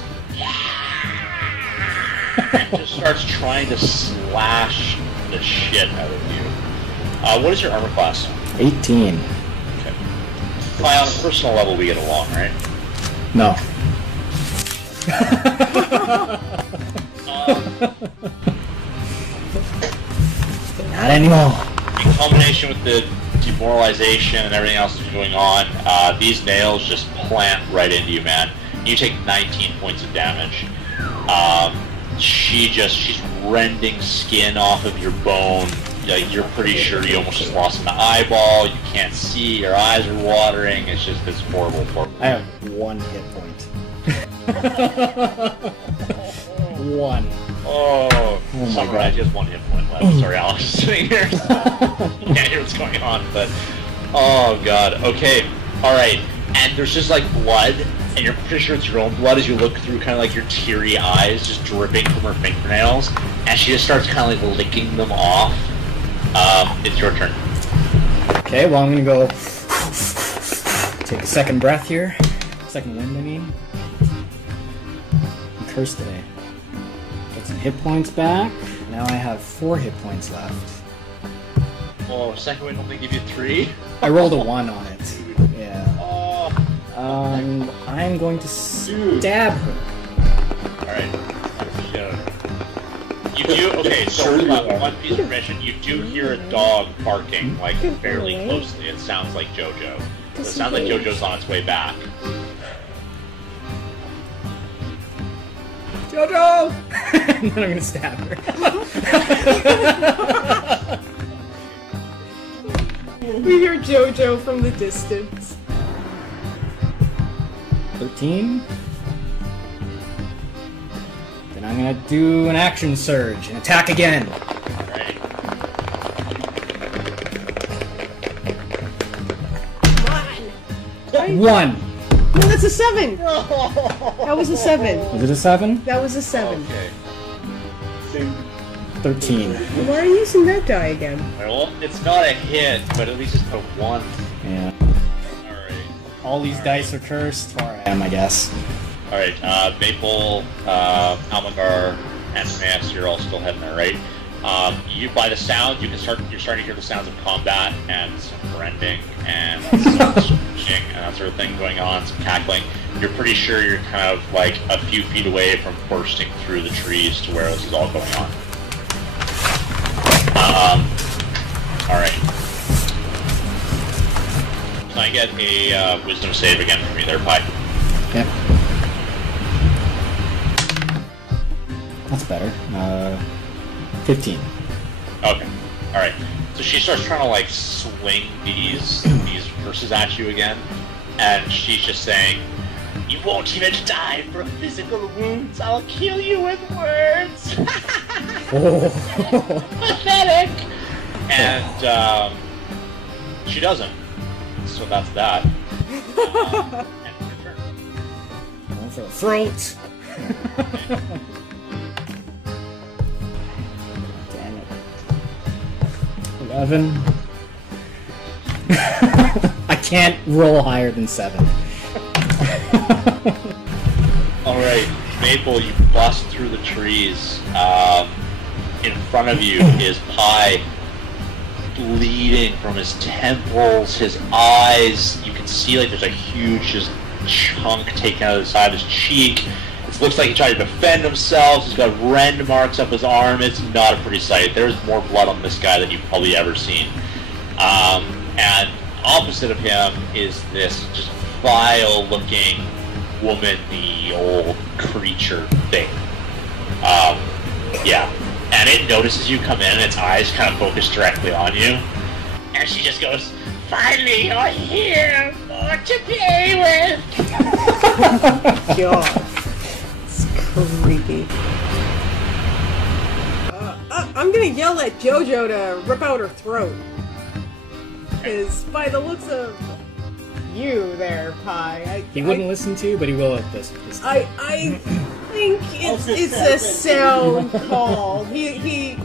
trying to slash the shit out of you. What is your armor class? 18. Okay. On a personal level, we get along, right? No. Not anymore. In combination with the demoralization and everything else that's going on, these nails just plant right into you, man. You take 19 points of damage. She's rending skin off of your bone. You're pretty sure you almost just lost an eyeball. You can't see. Your eyes are watering. It's just this horrible. I have 1 hit point. 1. Oh my God. Just 1 hit point left. Sorry, Alex is sitting here. Can't hear what's going on, but oh god. Okay, all right. And there's just like blood, and you're pretty sure it's your own blood as you look through kind of like your teary eyes just dripping from her fingernails, and she just starts kind of like licking them off. It's your turn. Okay, well I'm gonna go take a second breath here. Second wind, I mean. I'm cursed today. Get some hit points back. Now I have 4 hit points left. Oh, second wind only give you 3? I rolled a 1 on it. Yeah. Oh. I'm going to stab her. Alright. You do, okay, so one piece of information, you do hear a dog barking, like, fairly closely. It sounds like Jojo. So it sounds like Jojo's on its way back. Jojo! And then I'm gonna stab her. We hear Jojo from the distance. 13. Then I'm gonna do an action surge and attack again. Alright. Come on! 1. No, that's a 7! That was a 7. Was it a 7? That was a 7. Okay. 13. Why are you using that die again? Well, it's not a hit, but at least it's a 1. Yeah. Alright. All these dice are cursed. Far I am, I guess. Alright, Maple, Almagar, and Smash, you're all still heading there, right? By the sound, you're starting to hear the sounds of combat and some rending and some switching and that sort of thing going on, some cackling. You're pretty sure you're kind of like a few feet away from bursting through the trees to where this is all going on. Alright. Can I get a wisdom save again from you there, Pi? Yep. That's better. 15. Okay. Alright. So she starts trying to, like, swing these curses at you again. And she's just saying, "You won't even die from physical wounds. I'll kill you with words." Pathetic. And she doesn't. So that's that. And your turn. Going for the throat. Damn it. 11. I can't roll higher than 7. Alright, Maple, you bust through the trees. In front of you is Pi, bleeding from his temples, his eyes. You can see like there's a huge just chunk taken out of the side of his cheek. It looks like he tried to defend himself. He's got rend marks up his arm. It's not a pretty sight. There's more blood on this guy than you've probably ever seen. And opposite of him is this just vile-looking, woman-y old creature thing. Yeah. And it notices you come in, and its eyes kind of focus directly on you. And she just goes, "Finally, you're here! More to play with!" God. It's creepy. I'm gonna yell at JoJo to rip out her throat. Because by the looks of you there, Pi, He wouldn't listen to you, but he will at this time. I think it's a sound call. He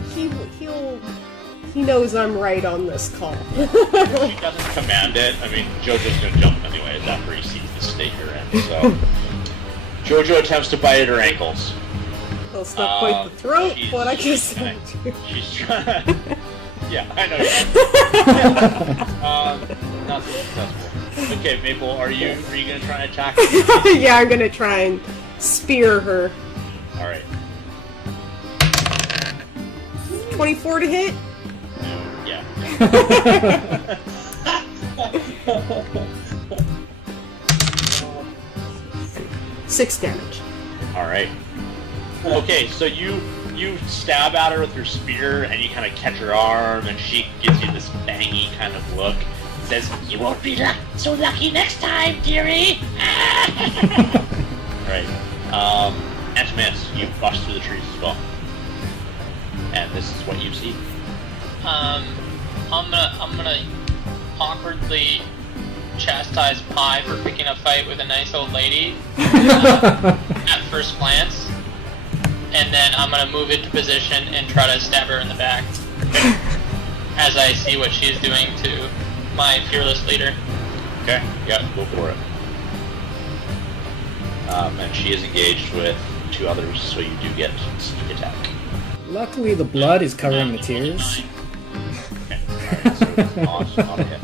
knows I'm right on this call. She doesn't command it. I mean, JoJo's gonna jump anyways after he sees the state you're in, so... JoJo attempts to bite at her ankles. He'll still bite the throat, but I guess she's trying... Yeah, I know you. Not so successful. Okay, Maple, are you gonna try and attack her? Yeah, I'm gonna try and spear her. Alright. 24 to hit? Yeah. 6 damage. Alright. Okay, so you stab at her with your spear, and you kind of catch her arm, and she gives you this bangy kind of look. Says, "You won't be so lucky next time, dearie." Right. And miss. You bust through the trees as well. And this is what you see. I'm gonna awkwardly chastise Pi for picking a fight with a nice old lady at first glance. And then I'm gonna move into position and try to stab her in the back as I see what she's doing to my fearless leader. Okay, yeah, go for it. And she is engaged with 2 others, so you do get sneak attack. Luckily, the blood is covering the tears. Okay, alright, so it's not a hit.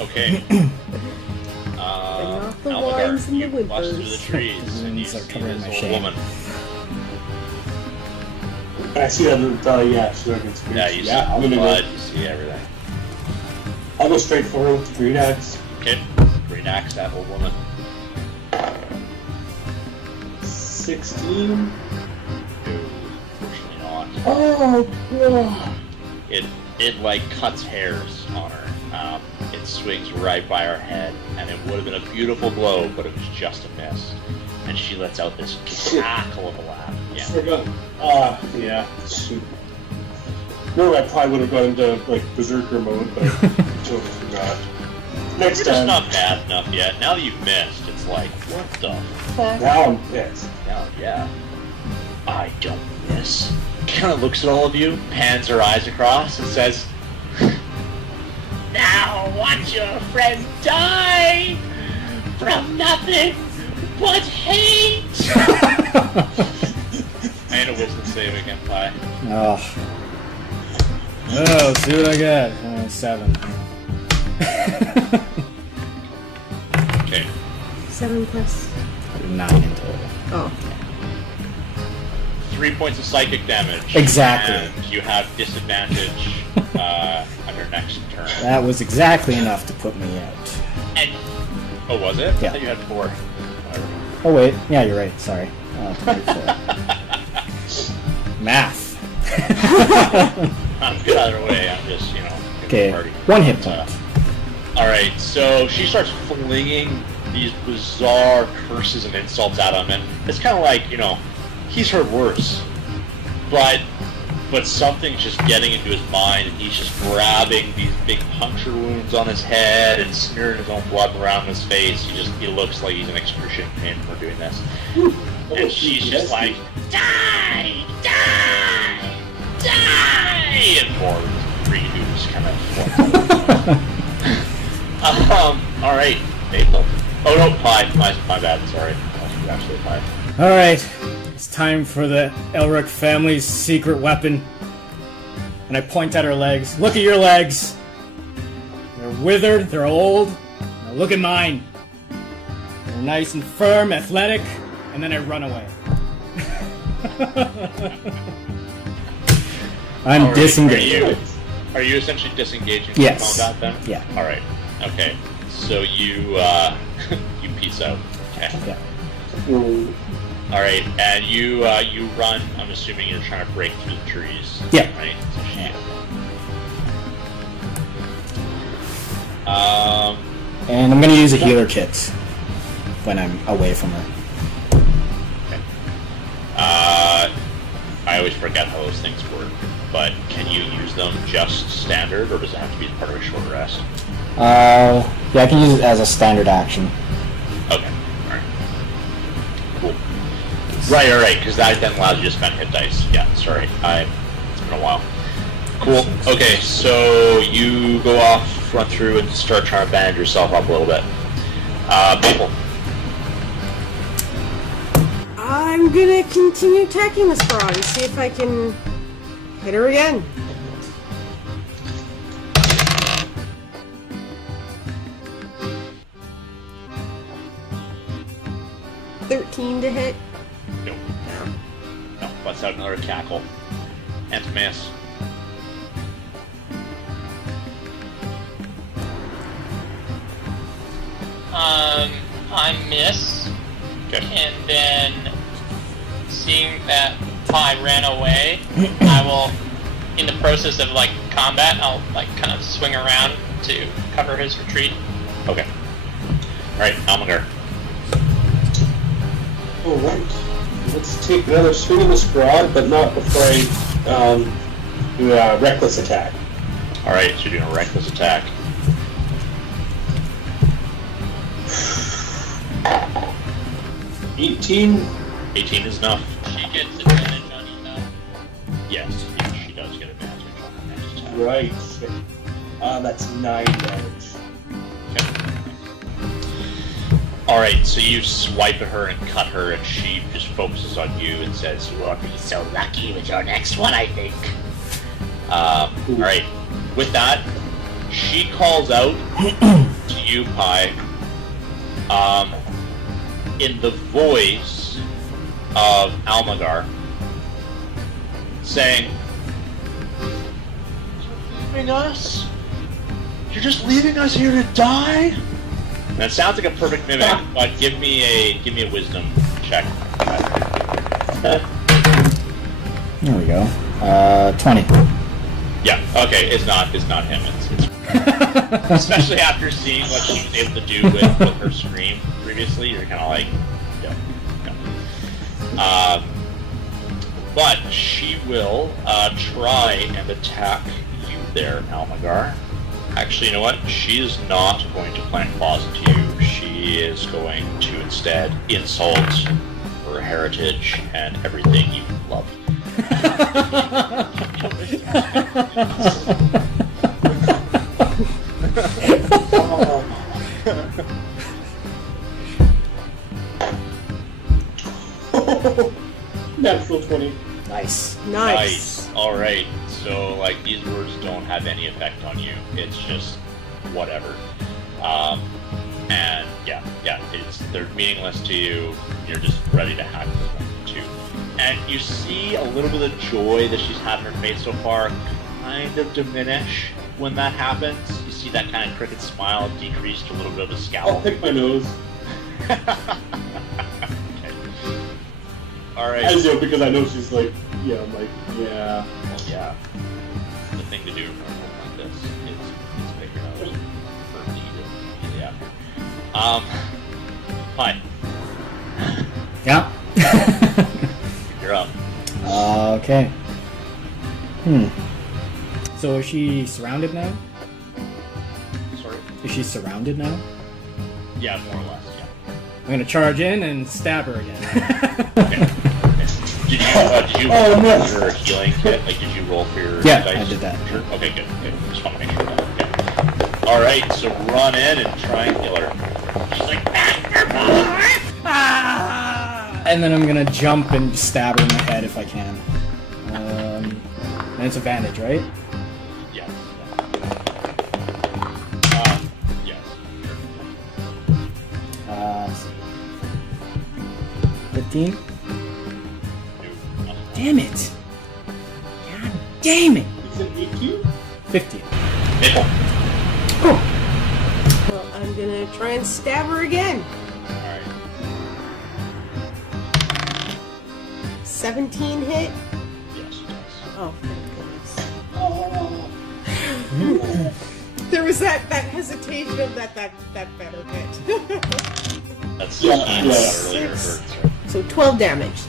Okay. Not the Almagar, whines and the you bust through the whimpers. trees, and you Wounds are see covering this my old shame. woman. I see that, yeah, she's not gonna speak. Yeah, you see I'm gonna blood, you see everything. I'll go straight for her with the green axe. Okay, green axe that old woman. 16. Unfortunately not. Oh, God. It like cuts hairs on her. It swings right by her head, and it would have been a beautiful blow, but it was just a miss. And she lets out this cackle of a laugh. Yeah. Forgot. Yeah. Shoot. No, I probably would have gone into like berserker mode, but totally forgot. Next You're just time. not bad enough yet. Now that you've missed, it's like, what the fuck? Now I'm pissed. Now, yeah. I don't miss. Kind of looks at all of you, pans her eyes across, and says, "Now watch your friend die from nothing but hate." And a wisdom save again, Pi. Oh, see what I got. 7. Okay. 7 plus. 9 in total. Oh. 3 points of psychic damage. Exactly. And you have disadvantage on your next turn. That was exactly enough to put me out. And oh, was it? Yeah. I thought you had 4. Whatever. Oh wait, yeah, you're right. Sorry. 24. Math. I'm good either way. I'm just, you know. Okay, Party. 1 hit point. Alright, so she starts flinging these bizarre curses and insults at him, and it's kind of like, you know, he's heard worse. But something's just getting into his mind, and he's just grabbing these big puncture wounds on his head and smearing his own blood around his face. He looks like he's in excruciating pain for doing this. And she's just like, die! Die! Die! And more redos kind of alright, Maple. Oh no, Pie. My bad, sorry. Actually, Pie. Alright, it's time for the Elric family's secret weapon. And I point at her legs. Look at your legs! They're withered, they're old. Now look at mine. They're nice and firm, athletic, and then I run away. I'm disengaged. Are you essentially disengaging yes. from combat then? Yeah. Alright. Okay. So you you peace out. Okay. Yeah. Alright, and you run, I'm assuming you're trying to break through the trees. Yeah. Right? So and I'm gonna use a healer kit when I'm away from her. Okay. I always forget how those things work, but can you use them just standard, or does it have to be part of a short rest? Yeah, I can use it as a standard action. Okay, alright. Cool. Right, because that then allows you to spend hit dice. Yeah, sorry, it's been a while. Cool, okay, so you go off, run through, and start trying to bandage yourself up a little bit. Maple. I'm gonna continue attacking this broad and see if I can hit her again. $13 to hit. Nope. No, bust out another cackle. And miss. I miss. Okay. And then, seeing that Pi ran away, I will, in the process of like combat, I'll like kind of swing around to cover his retreat. Okay. Alright, Almagar. Alright. Let's take another swing in this broad, but not before I do a reckless attack. Alright, so you're doing a reckless attack. 18. 18 is enough. She gets advantage on email. Yes, she does get advantage on the next attack. Right. That's 9 damage. Okay. Alright, so you swipe at her and cut her, and she just focuses on you and says, "You won't be so lucky with your next one, I think." Alright, with that, she calls out to you, Pi, in the voice of Almagar, saying, "You're leaving us? You're just leaving us here to die?" And it sounds like a perfect mimic, but give me a wisdom check. There we go. 20. Yeah. Okay. It's not him. It's especially after seeing what she was able to do with her scream previously. You're kind of like, yeah. But she will try and attack you there, Almagar. Actually, you know what? She is not going to plant claws into you. She is going to instead insult her heritage and everything you love. Natural 20. Nice. Nice. Alright, so like these words don't have any effect on you. It's just whatever. And they're meaningless to you. You're just ready to hack them too. And you see a little bit of joy that she's had in her face so far kind of diminish when that happens. You see that kind of crooked smile decrease to a little bit of a I'll scowl. pick my nose. Okay. Alright. As you know, because I know she's like Yeah, I'm like, yeah. Well, yeah. The thing to do for something like this is figure out for me to get after. Hi. Yeah. You're up. Okay. So is she surrounded now? Sorry? Is she surrounded now? Yeah, more or less, yeah. I'm gonna charge in and stab her again. Okay. Did you roll for your healing kit? Like, did you roll for your Yeah, dice? I did that. Sure. Okay, good. Just want to make sure that. Okay. Alright, so run in and try and kill her. She's like, And then I'm gonna jump and stab her in the head if I can. And it's advantage, right? Yes. Yes. 15? No. Damn it! God damn it! Is it 18? 15. Well, I'm gonna try and stab her again. Alright. 17 hit. Yes, yes. Oh, thank goodness. There was that hesitation of that better hit. That's Yeah, earlier Six. hurts, right? So 12 damage.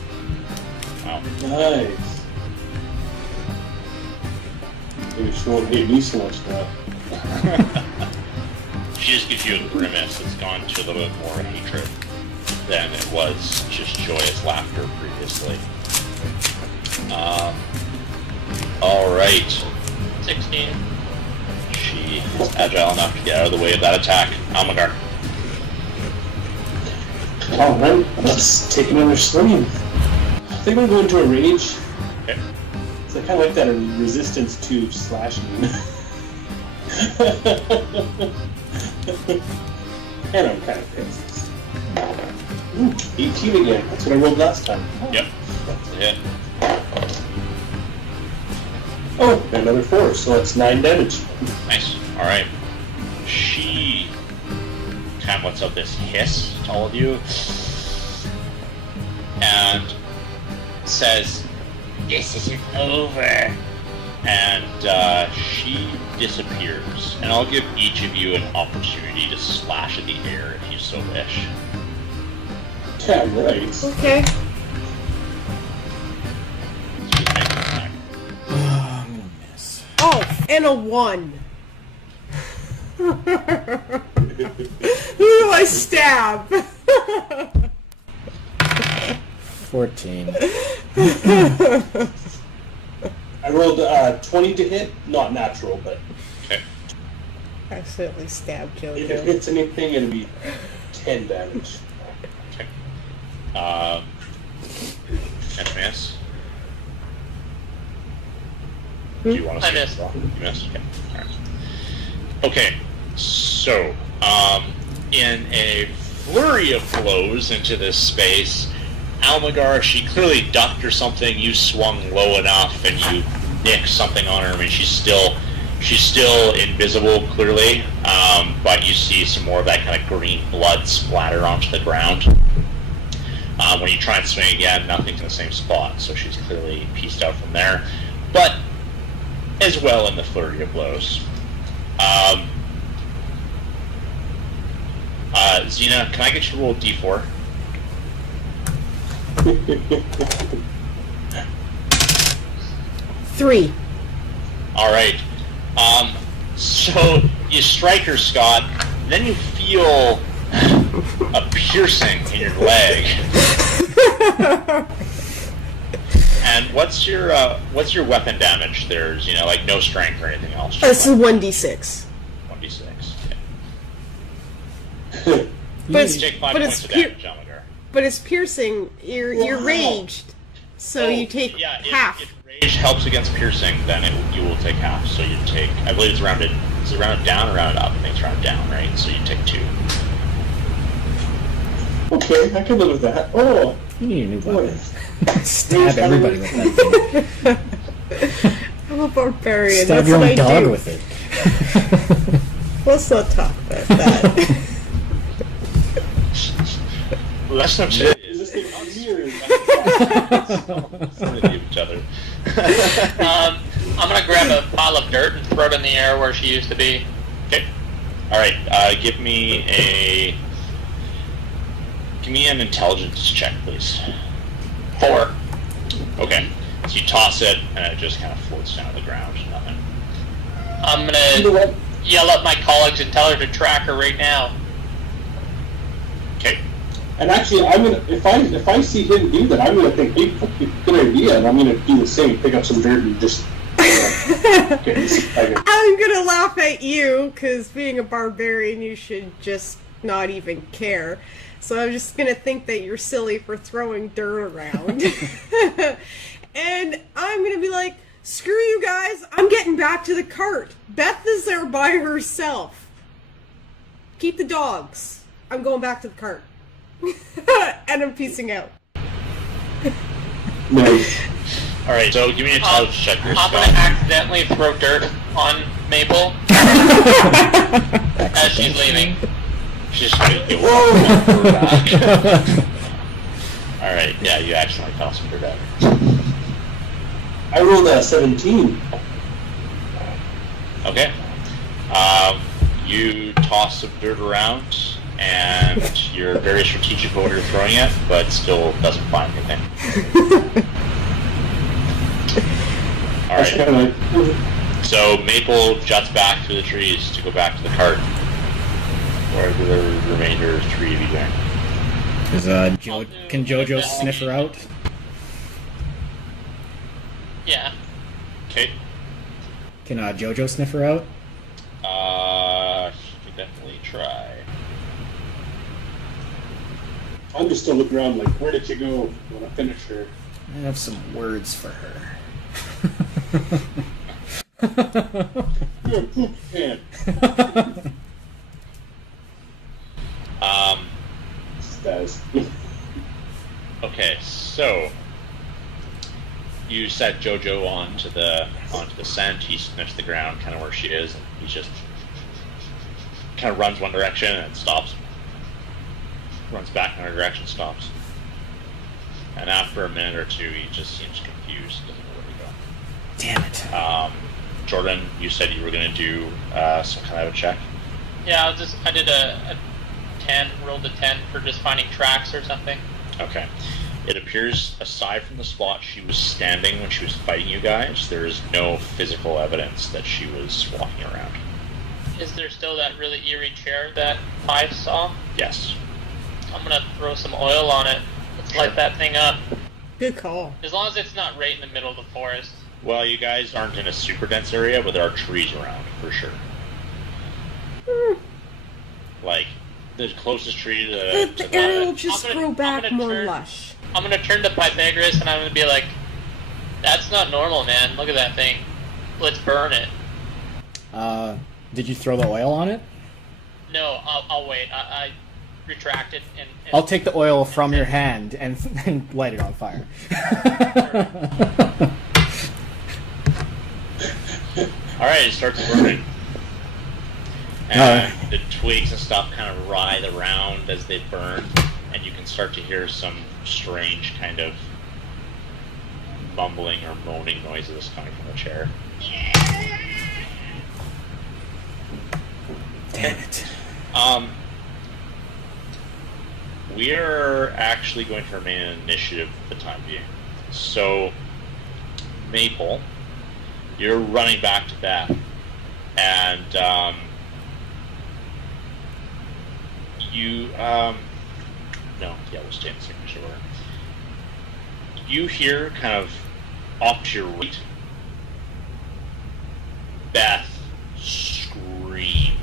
Wow. Nice. Maybe she won't hate me so much now. She just gives you a grimace that's gone to a little bit more hatred than it was just joyous laughter previously. Alright. 16. She is agile enough to get out of the way of that attack. Almagar. Alright, let's take another swing. I think I'm going to a rage. Okay. So I kind of like that resistance to slashing. And I'm kind of pissed. Ooh, 18 again. That's what I rolled last time. Yep. That's a hit. Oh, and another 4, so that's 9 damage. Nice. Alright. She kind of lets out this hiss to all of you and says, This isn't over. and she disappears. And I'll give each of you an opportunity to slash at the air if you so wish. Yeah, right. Okay. So just make an attack. I'm gonna miss. Oh, and a 1. Who do I stab? 14. I rolled 20 to hit, not natural, but Okay. Accidentally stabbed if it Jojo. hits anything, it'll be 10 damage. Okay. And miss. Do you want to I say missed. You missed? Okay. Alright. Okay, so, in a flurry of blows into this space, Almagar, she clearly ducked or something, you swung low enough and you nicked something on her. I mean, she's still invisible, clearly, but you see some more of that kind of green blood splatter onto the ground. When you try and swing again, nothing's in the same spot, so she's clearly pieced out from there. But, as well in the flurry of blows. Xena, can I get you to roll D4? Three. Alright. So you strike her, Scott, and then you feel a piercing in your leg. And what's your weapon damage? There's, like no strength or anything else. This is 1d6. 1d6. But it's, You take 5 but points it's of pier- damage, Almagar. but it's piercing. You're raged, so you take yeah, half. If rage helps against piercing, then you will take half. So you take, I believe it's rounded. Is it rounded down or rounded up? I think it's rounded down, right? So you take 2. Okay, I can live with that. Oh, You need a new boy. weapon. Stab everybody with that thing. I'm a barbarian. Stab That's your what own I dog do. with it. Let's not talk about that. Well, that's not it. is this thing on me or is that Something to do with each other. I'm gonna grab a pile of dirt and throw it in the air where she used to be. Okay. Alright, give me an intelligence check, please. 4. Okay. So you toss it, and it just kind of floats down to the ground. Nothing. I'm gonna yell at my colleagues and tell her to track her right now. Okay. And actually, I'm gonna if I see him do that, I'm gonna think, hey, good idea, and I'm gonna do the same. Pick up some dirt and just. I'm gonna laugh at you, because being a barbarian, you should just not even care. So I'm just gonna think that you're silly for throwing dirt around. And I'm gonna be like, screw you guys, I'm getting back to the cart. Beth is there by herself. Keep the dogs. I'm going back to the cart. And I'm piecing out. Nice. Alright, so give me a intelligence check. I'm gonna accidentally throw dirt on Maple as she's leaving. She's just gonna get her back. Alright, yeah, you accidentally toss some dirt at her. I rolled a 17. Okay. You toss some dirt around, and you're very strategic about what you're throwing it, but still doesn't find anything. Alright. So Maple juts back through the trees to go back to the cart. Where the remainder of the tree be going? Can Jojo sniff her out? Yeah. Okay. Can Jojo sniff her out? She can definitely try. I'm just still looking around like, where did you go when I finish her? I have some words for her. You're a poop can. Staz. Okay, so you set Jojo onto the scent. He sniffs the ground, kind of where she is, and he just kind of runs one direction and stops. Runs back in another direction, stops. And after a minute or two, he just seems confused, doesn't know where to go. Damn it. Jordan, you said you were going to do some kind of a check. Yeah, I did a 10, rolled a 10 for just finding tracks or something. Okay. It appears, aside from the spot she was standing when she was fighting you guys, there is no physical evidence that she was walking around. Is there still that really eerie chair that I saw? Yes. I'm gonna throw some oil on it. Let's light that thing up. Good call. As long as it's not right in the middle of the forest. Well, you guys aren't in a super dense area, but there are trees around, for sure. Like, the closest tree to The area will just grow back more lush. I'm gonna turn to Pythagoras and I'm gonna be like, that's not normal, man. Look at that thing. Let's burn it. Did you throw the oil on it? No, I'll wait. I retract it and I'll take the oil from your hand and light it on fire. Alright, it starts burning. And the twigs and stuff kind of writhe around as they burn, and you can start to hear some strange kind of mumbling or moaning noises coming from the chair. Damn it. We're actually going to remain in initiative for the time being. So, Maple, you're running back to Beth, and we'll stay in the signature order. You hear kind of off to your right, Beth scream.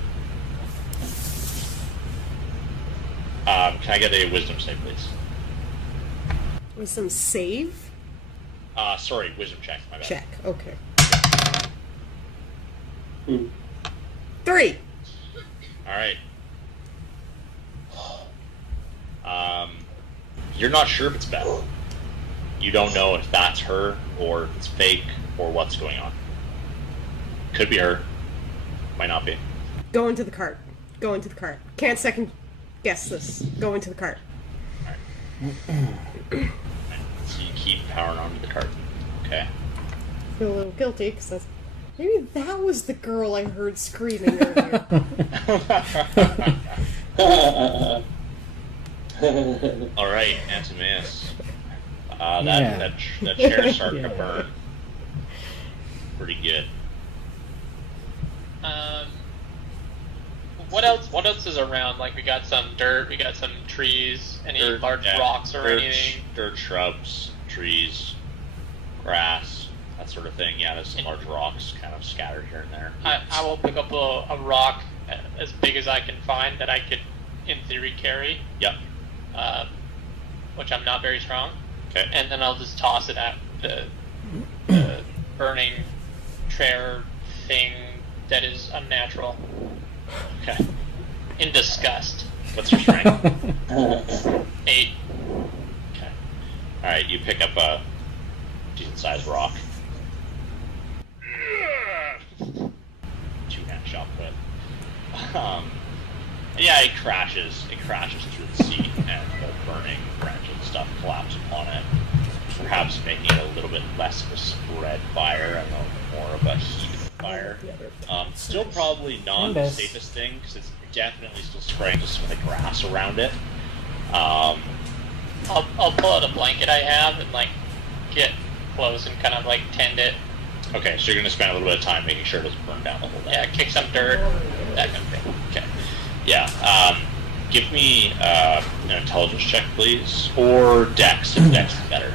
Can I get a wisdom save, please? Wisdom save? Sorry, wisdom check, my bad. Check, okay. 3. Alright. You're not sure if it's Beth. You don't know if that's her, or if it's fake, or what's going on. Could be her. Might not be. Go into the cart. Go into the cart. Can't second guess this. Go into the cart. Alright. So keep powering onto the cart. Okay. I feel a little guilty because maybe that was the girl I heard screaming earlier. All right, Antimaeus. That chair's starting to burn. Pretty good. What else is around? Like, we got some dirt, we got some trees, any large rocks or anything? Dirt, shrubs, trees, grass, that sort of thing. Yeah, there's some large rocks kind of scattered here and there. I will pick up a rock as big as I can find that I could, in theory, carry. Yep. Which I'm not very strong. Okay. And then I'll just toss it at the burning chair thing that is unnatural. Okay. In disgust. What's your strength? 8. Okay. Alright, you pick up a decent-sized rock. 2-hand shot put. Yeah, it crashes through the seat, and the burning branch and stuff collapse upon it, perhaps making it a little bit less of a spread fire and a little more of a heated fire. Still probably not the safest thing, because it's definitely still spraying just some of the grass around it. I'll pull out a blanket I have and like get close and kind of like tend it. Okay, so you're going to spend a little bit of time making sure it doesn't burn down the whole thing. Yeah, kick some dirt, that kind of thing. Okay. Yeah. Give me an intelligence check, please, or Dex if Dex is better.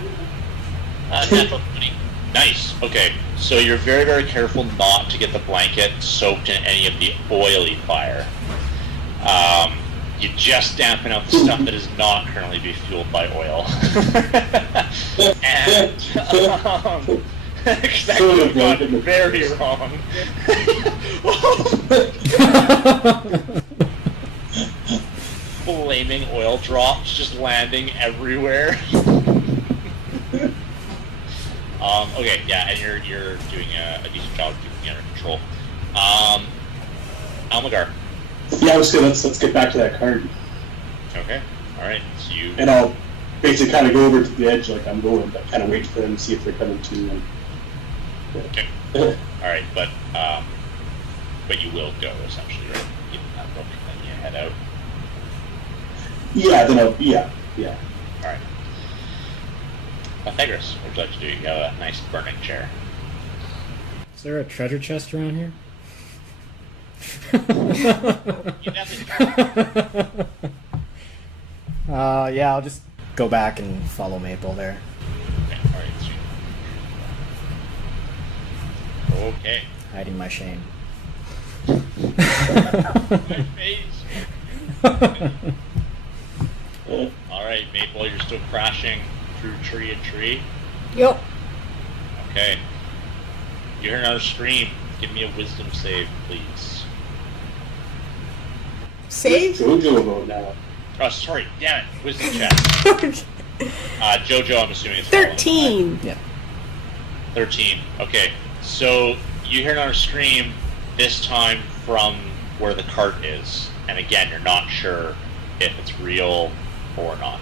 Natural 20. Nice. Okay, so you're very, very careful not to get the blanket soaked in any of the oily fire. You just dampen out the stuff that is not currently being fueled by oil. And that could have gone very wrong. Flaming oil drops just landing everywhere. Okay, yeah, and you're doing a decent job of keeping it under control. Almagar. Yeah, I was good. Let's get back to that cart. Okay, alright, so you... And I'll basically kind of go over to the edge like I'm going, but kind of wait for them to see if they're coming to. And... Okay. Alright, but you will go, essentially, right? Give them that look, and then you head out. Yeah, then I'll... Yeah. Alright. Pythagoras, what would you like to do? You got a nice burning chair. Is there a treasure chest around here? You definitely... Yeah, I'll just go back and follow Maple there. Okay, alright, sweet. Okay. Hiding my shame. My face. Alright, Maple, you're still crashing through tree and tree. Yep. Okay. You hear another scream. Give me a wisdom save, please. Save? Jojo about now. Oh, sorry. Damn it. Wisdom check. Jojo, I'm assuming it's 13. Yeah. 13. Okay. So you hear another scream, this time from where the cart is. And again, you're not sure if it's real or not.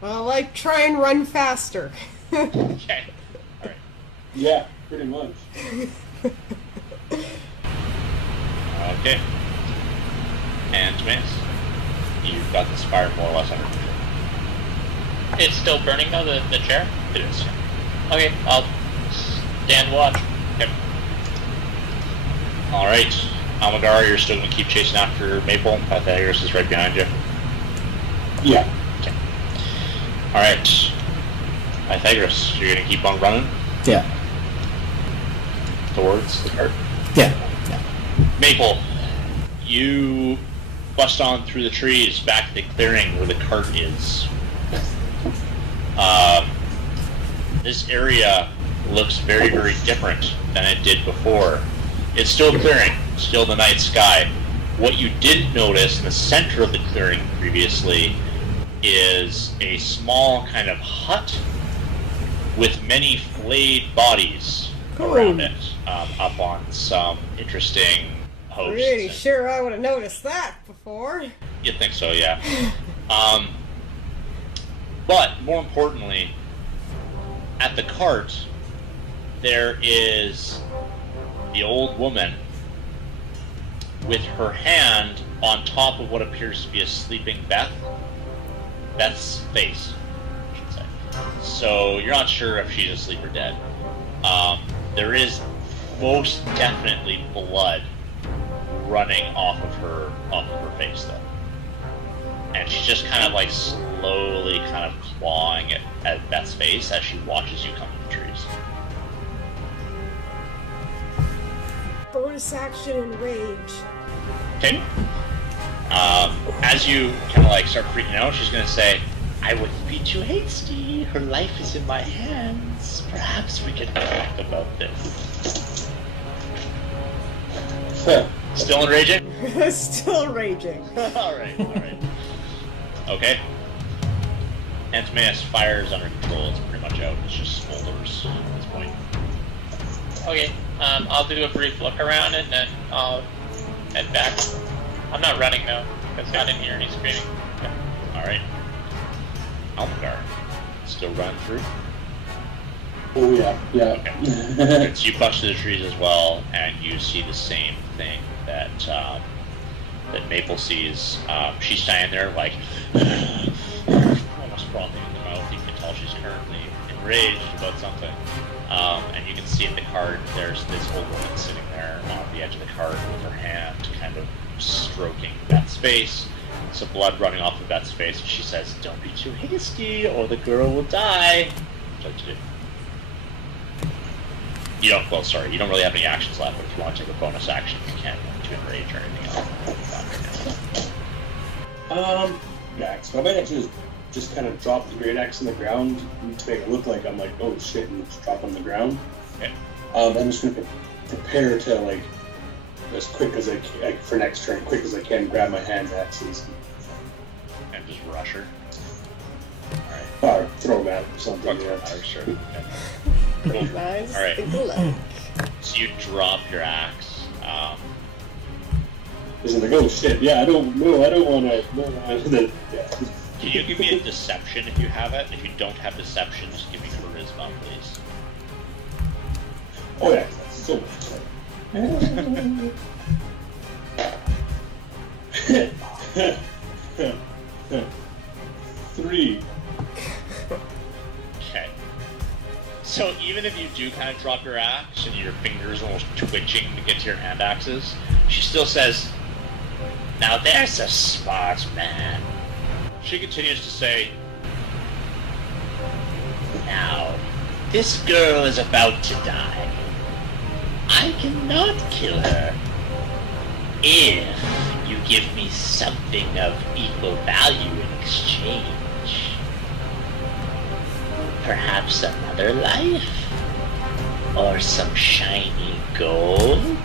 Well, I try and run faster. Okay. Alright. Yeah, pretty much. Okay. And Miss, you've got this fire more or less under control. It's still burning though, the chair? It is. Okay, I'll stand watch. Yep. Alright. Almagar, you're still going to keep chasing after Maple. Pythagoras is right behind you. Yeah. Okay. Alright. Pythagoras, you're going to keep on running Yeah. towards the cart. Yeah. Maple, you bust on through the trees back to the clearing where the cart is. This area looks very, very different than it did before. It's still clearing, still the night sky. What you did notice in the center of the clearing previously is a small kind of hut with many flayed bodies around it, up on some interesting posts. Pretty sure I would have noticed that before. You'd think so, yeah. But more importantly, at the cart, there is the old woman with her hand on top of what appears to be a sleeping Beth. Beth's face, I should say. So you're not sure if she's asleep or dead. There is most definitely blood running off of her face, though. And she's just kind of like slowly kind of clawing at Beth's face as she watches you come to the trees. Bonus action and rage. Okay. As you kind of like start freaking out, she's going to say, I wouldn't be too hasty. Her life is in my hands. Perhaps we can talk about this. Still enraging? Still raging. Alright. Okay. Antimaeus fires under control. It's pretty much out. It's just smolders at this point. Okay, I'll do a brief look around and then I'll head back. I'm not running though, because I didn't hear any screaming. Okay. Alright. Almagar. Still running through? Oh yeah. Okay. So you bust through the trees as well, and you see the same thing that that Maple sees. She's standing there like almost frothing in the mouth. You can tell she's currently enraged about something. And you can see in the cart, there's this old woman sitting there on the edge of the cart with her hand kind of stroking Beth's face. Some blood running off of Beth's face, and she says, don't be too hasty or the girl will die. What to do? You don't really have any actions left, but if you want to take a bonus action, you can to enrage or anything else. Yeah, so I might actually just kind of drop the great axe on the ground to make it look like I'm like, oh shit, and just drop on the ground. Okay. I'm just going to prepare to, like, as quick as I can, for next turn, quick as I can, grab my hand axes. And just rush her. Or throw them at something, yeah. Sure. Nice. Alright. So you drop your axe. Isn't like, oh shit, yeah, I don't want to, yeah. Can you give me a deception if you have it? If you don't have deception, just give me charisma, please. Oh yeah, that's so much. 3. Okay. So even if you do kind of drop your axe and your fingers almost twitching to get to your hand axes, she still says, now there's a smart man. She continues to say, now, this girl is about to die. I cannot kill her if you give me something of equal value in exchange. Perhaps another life? Or some shiny gold?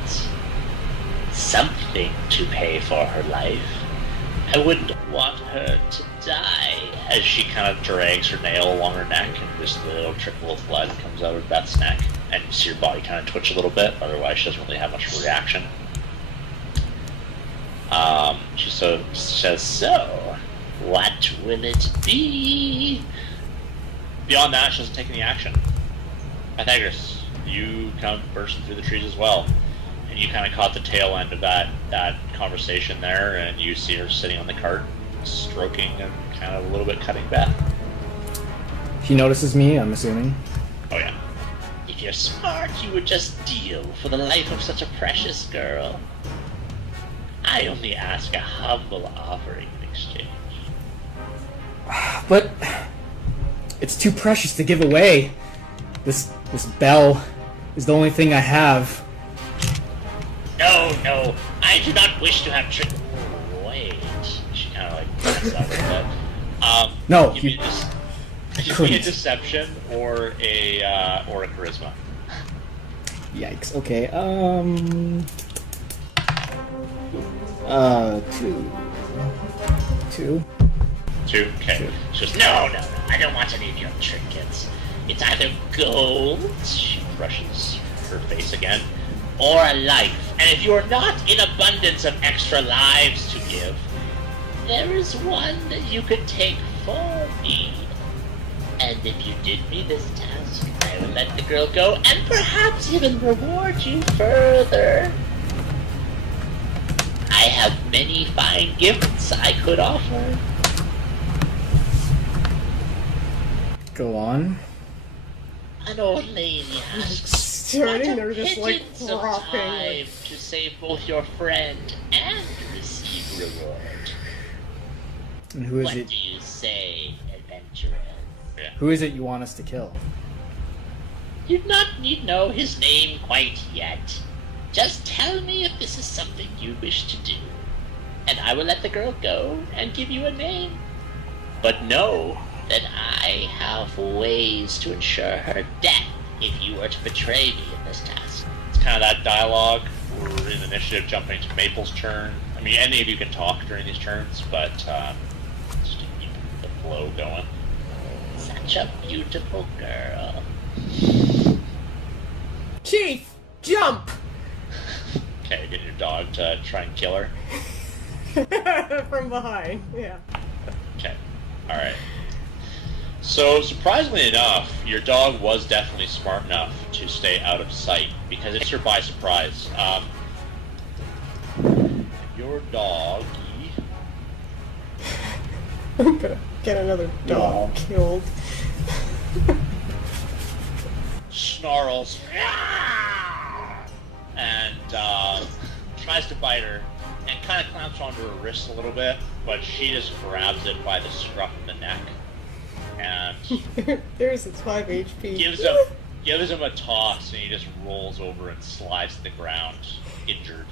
Something to pay for her life. I wouldn't want her to die. As she kind of drags her nail along her neck, and just a little trickle of blood comes out of Beth's neck, and you see her body kind of twitch a little bit. Otherwise, she doesn't really have much of a reaction. She says, so, what will it be? Beyond that, she doesn't take any action. Pythagoras, you come bursting through the trees as well. And you kind of caught the tail end of that conversation there, and you see her sitting on the cart, stroking and kind of a little bit cutting Beth. He notices me, I'm assuming. Oh yeah. If you're smart, you would just deal for the life of such a precious girl. I only ask a humble offering in exchange. But it's too precious to give away. This bell is the only thing I have. No, I do not wish to have tricked. Wait. She kind of like backs out a bit. No, give me a deception or a charisma. Yikes. Okay. 2. 2. Okay. It's just No, I don't want any of your trinkets. It's either gold, she brushes her face again, or a life. And if you are not in abundance of extra lives to give, there is one that you could take for me. And if you did me this task, I will let the girl go and perhaps even reward you further. I have many fine gifts I could offer. Go on. An old lady asks, Starting, what a they're just like pittance of flopping. time to save both your friend and receive reward. And who is What it? do you say, adventurer? Who is it you want us to kill? You do not need know his name quite yet. Just tell me if this is something you wish to do, and I will let the girl go and give you a name. But know that I have ways to ensure her death if you were to betray me in this task. It's kind of that dialogue. We're in initiative jumping to Maple's turn. I mean, any of you can talk during these turns, but just to keep the flow going. Such a beautiful girl. Chief, jump! Okay, get your dog to try and kill her. From behind, yeah. Okay, alright. So, surprisingly enough, your dog was definitely smart enough to stay out of sight, because it's her by surprise. Your doggy I'm gonna get another dog killed. snarls and tries to bite her and kind of clamps onto her wrist a little bit, but she just grabs it by the scruff of the neck and There's its 5 HP. gives him a toss, and he just rolls over and slides to the ground, injured.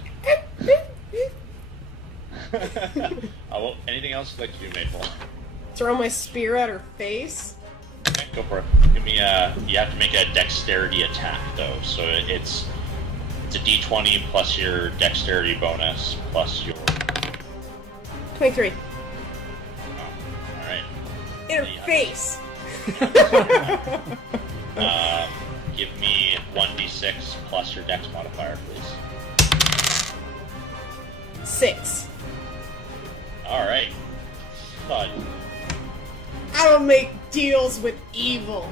Anything else you'd like to do, Maple? Throw my spear at her face. Okay, go for it. Give me a. You have to make a dexterity attack though, so it's a d20 plus your dexterity bonus plus your. 23. All right. In her face. Give me 1d6 plus your dex modifier, please. 6. All right. Thud. I don't make deals with evil.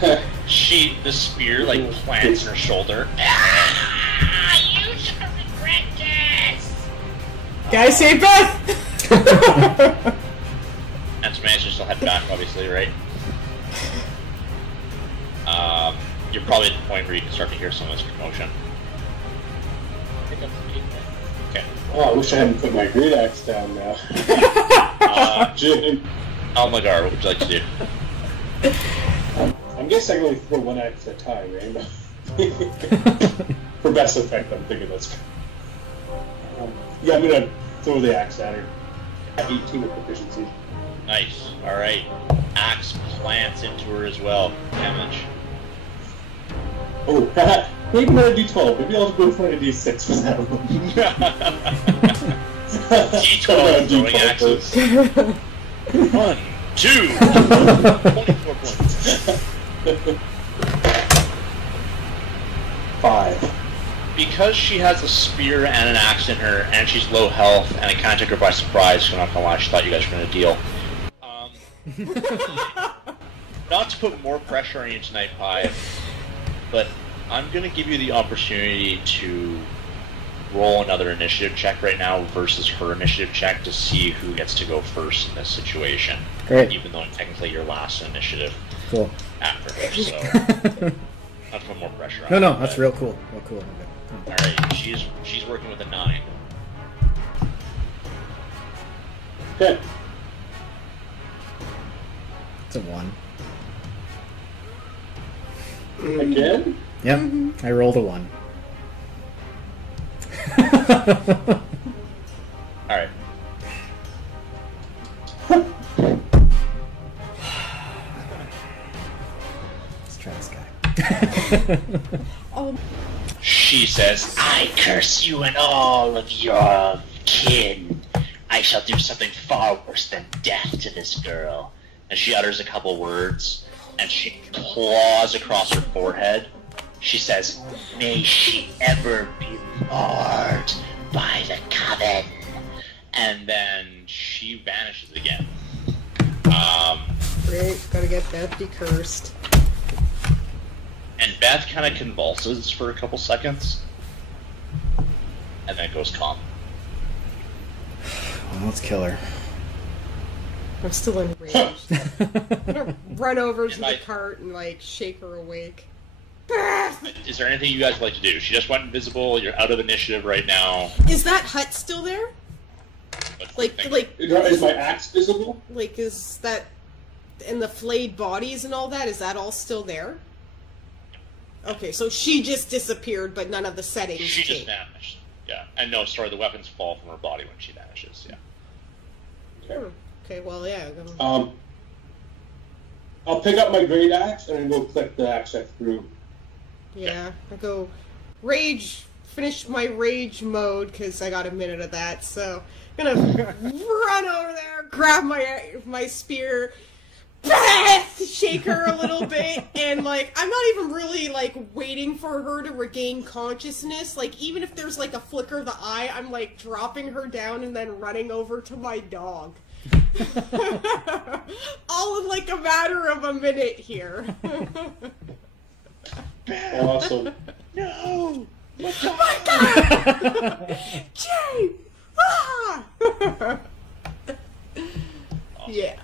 The spear like plants in her shoulder. You shall regret this! Guys, save Beth! And Smash still head back, obviously, right? You're probably at the point where you can start to hear some of this commotion. Okay. Oh, I wish I hadn't put my great axe down now. Jim. Almagar, what would you like to do? I'm guessing I can only throw one axe at a time, right? For best effect, I'm thinking that's. Yeah, I'm gonna throw the axe at her. At 18 with proficiency. Nice. Alright. Axe plants into her as well. Damage. Oh, maybe not a d12. Maybe I'll go for a d6 for that one. D12 throwing axes. 1, 2, 24 points. 5. Because she has a spear and an axe in her, and she's low health, and it kind of took her by surprise, so I'm not gonna lie, she thought you guys were gonna deal. Not to put more pressure on you tonight, Pi, but I'm gonna give you the opportunity to roll another initiative check right now versus her initiative check to see who gets to go first in this situation. Great. Even though technically you're last in initiative Cool. after her, so not to put more pressure on No, her, that's but- real cool. Real cool. Okay. Alright, she's working with a 9. Okay. It's a 1. Again? Yep. I rolled a 1. Alright. Let's try this guy. Oh, She says, I curse you and all of your kin. I shall do something far worse than death to this girl. and she utters a couple words, and she claws across her forehead. She says, May she ever be marred by the coven. and then she vanishes again. Great, gotta get Beth decursed. And Beth kind of convulses for a couple seconds, and then goes calm. Well, let's kill her. I'm still enraged. I'm gonna run over to the cart and, like, shake her awake. Is there anything you guys would like to do? She just went invisible, you're out of initiative right now. Is that hut still there? Is my axe visible? Like, is that... And the flayed bodies and all that, is that all still there? Okay, so she just disappeared, but none of the settings She just changed. vanished. Yeah. And no, sorry, the weapons fall from her body when she vanishes, yeah. Okay. Okay, well, yeah. I'll pick up my great axe and then go click the axe I threw. Yeah, I go finish my rage mode, because I got a minute of that, so I'm gonna run over there, grab my spear, shake her a little bit, and, like, I'm not even really, like, waiting for her to regain consciousness. Like, even if there's, like, a flicker of the eye, I'm, like, dropping her down and then running over to my dog. All in, like, a matter of a minute here. Awesome. No! My God! Jay! Ah! Yeah.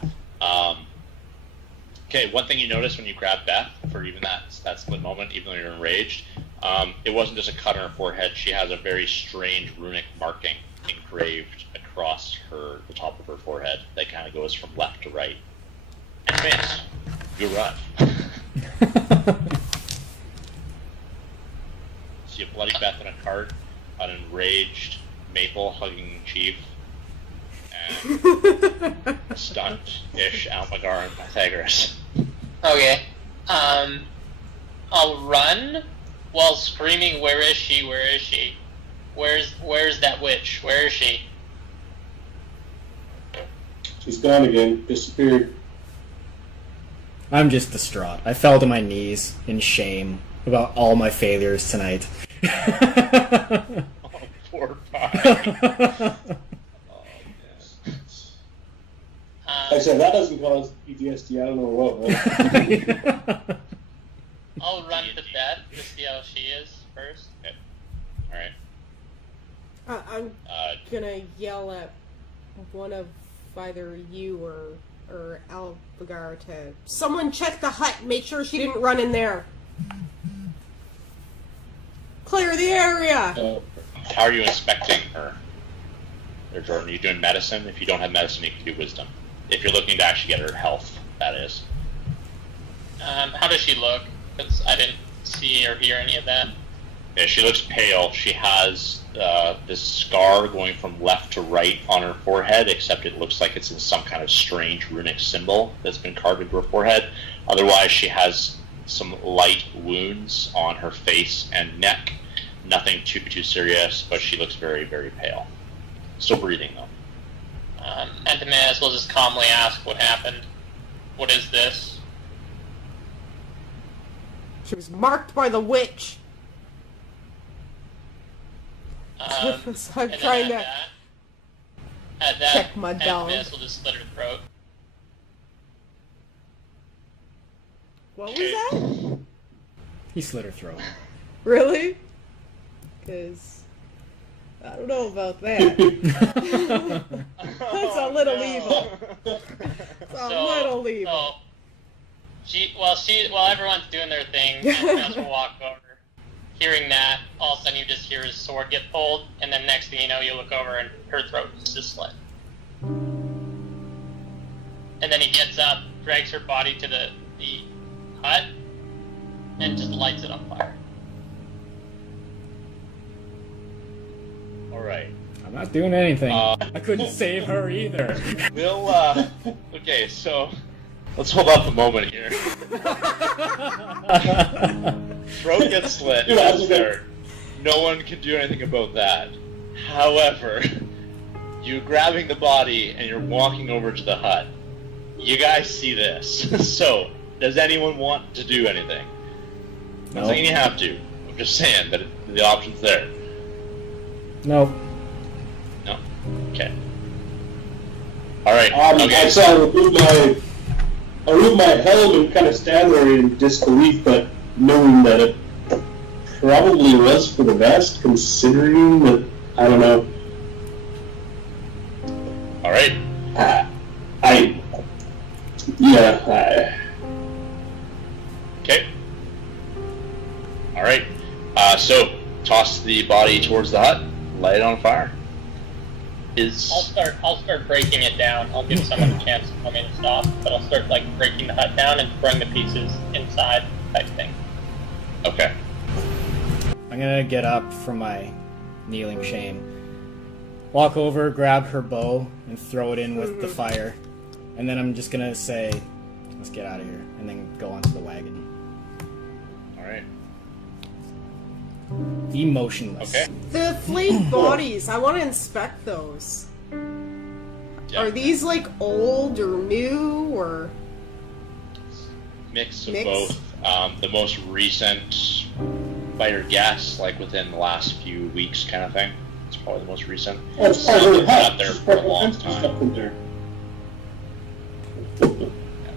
Okay, one thing you notice when you grab Beth, for even that split moment, even though you're enraged, it wasn't just a cut on her forehead. She has a very strange runic marking engraved across the top of her forehead that kind of goes from left to right. And miss. You run. See a bloody Beth in a cart, an enraged Maple hugging Chief, and a stunned-ish Almagar and Pythagoras. Okay. I'll run while screaming, "Where is she? Where is she? Where's that witch? Where is she?" She's gone again. Disappeared. I'm just distraught. I fell to my knees in shame about all my failures tonight. Oh, poor Pie. I said, that doesn't cause PTSD, I don't know what. Right? I'll run to Beth to see how she is first. Okay. Alright. I'm gonna yell at one of either you or Albagar to... Someone check the hut, make sure she didn't run in there. Clear the area! How are you inspecting her? Or Jordan, are you doing medicine? If you don't have medicine, you can do wisdom. If you're looking to actually get her health, that is. How does she look? Because I didn't see or hear any of that. Yeah, she looks pale. She has this scar going from left to right on her forehead, except it looks like it's in some kind of strange runic symbol that's been carved into her forehead. Otherwise, she has some light wounds on her face and neck. Nothing too serious, but she looks very, very pale. Still breathing, though. And may as well just calmly ask what happened. What is this? She was marked by the witch. So I'm trying to at that, check my dog. May as well just slit her throat. What was that? He slit her throat. Really? Because I don't know about that. That's a little evil. It's a little evil. While everyone's doing their thing, as we walk over, hearing that, all of a sudden you just hear his sword get pulled, and then next thing you know, you look over and her throat is just slit. And then he gets up, drags her body to the hut, and just lights it on fire. Alright. I'm not doing anything. I couldn't save her either. We'll, okay, so let's hold off a moment here. Throat gets slit. There. No one can do anything about that. However, you're grabbing the body and you're walking over to the hut. You guys see this. So, does anyone want to do anything? I'm not saying you have to. I'm just saying that the option's there. No. No? Okay. Alright, okay. I saw remove my I remove my helm and kind of stand there in disbelief, but knowing that it probably was for the best, considering that, I don't know. Alright. Okay. Alright. So, toss the body towards the hut, light it on fire. I'll start breaking it down. I'll give someone a chance to come in and stop, but I'll start like breaking the hut down and throwing the pieces inside type thing. Okay. I'm gonna get up from my kneeling shame, walk over, grab her bow, and throw it in with the fire, and then I'm just gonna say, let's get out of here, and then go onto the wagon. Alright. Emotionless. Okay. The flayed bodies, I want to inspect those. Yeah. Are these like old or new or Mix of both. The most recent, by your guess, like within the last few weeks kind of thing. It's probably the most recent. Oh, it's part of the hut. Out there for a long time.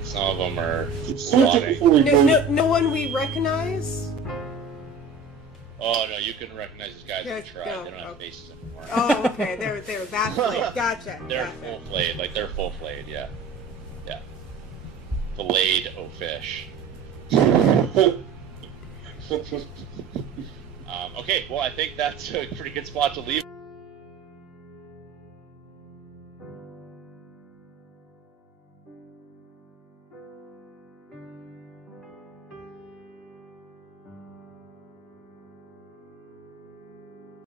Some of them are rotting. no one we recognize? Oh no, you couldn't recognize these guys if you tried. No, They don't have faces anymore. Oh, okay, they're that flayed. Gotcha. They're gotcha. full flayed, like they're full flayed, yeah. Yeah. Filleted o fish. Okay, well I think that's a pretty good spot to leave.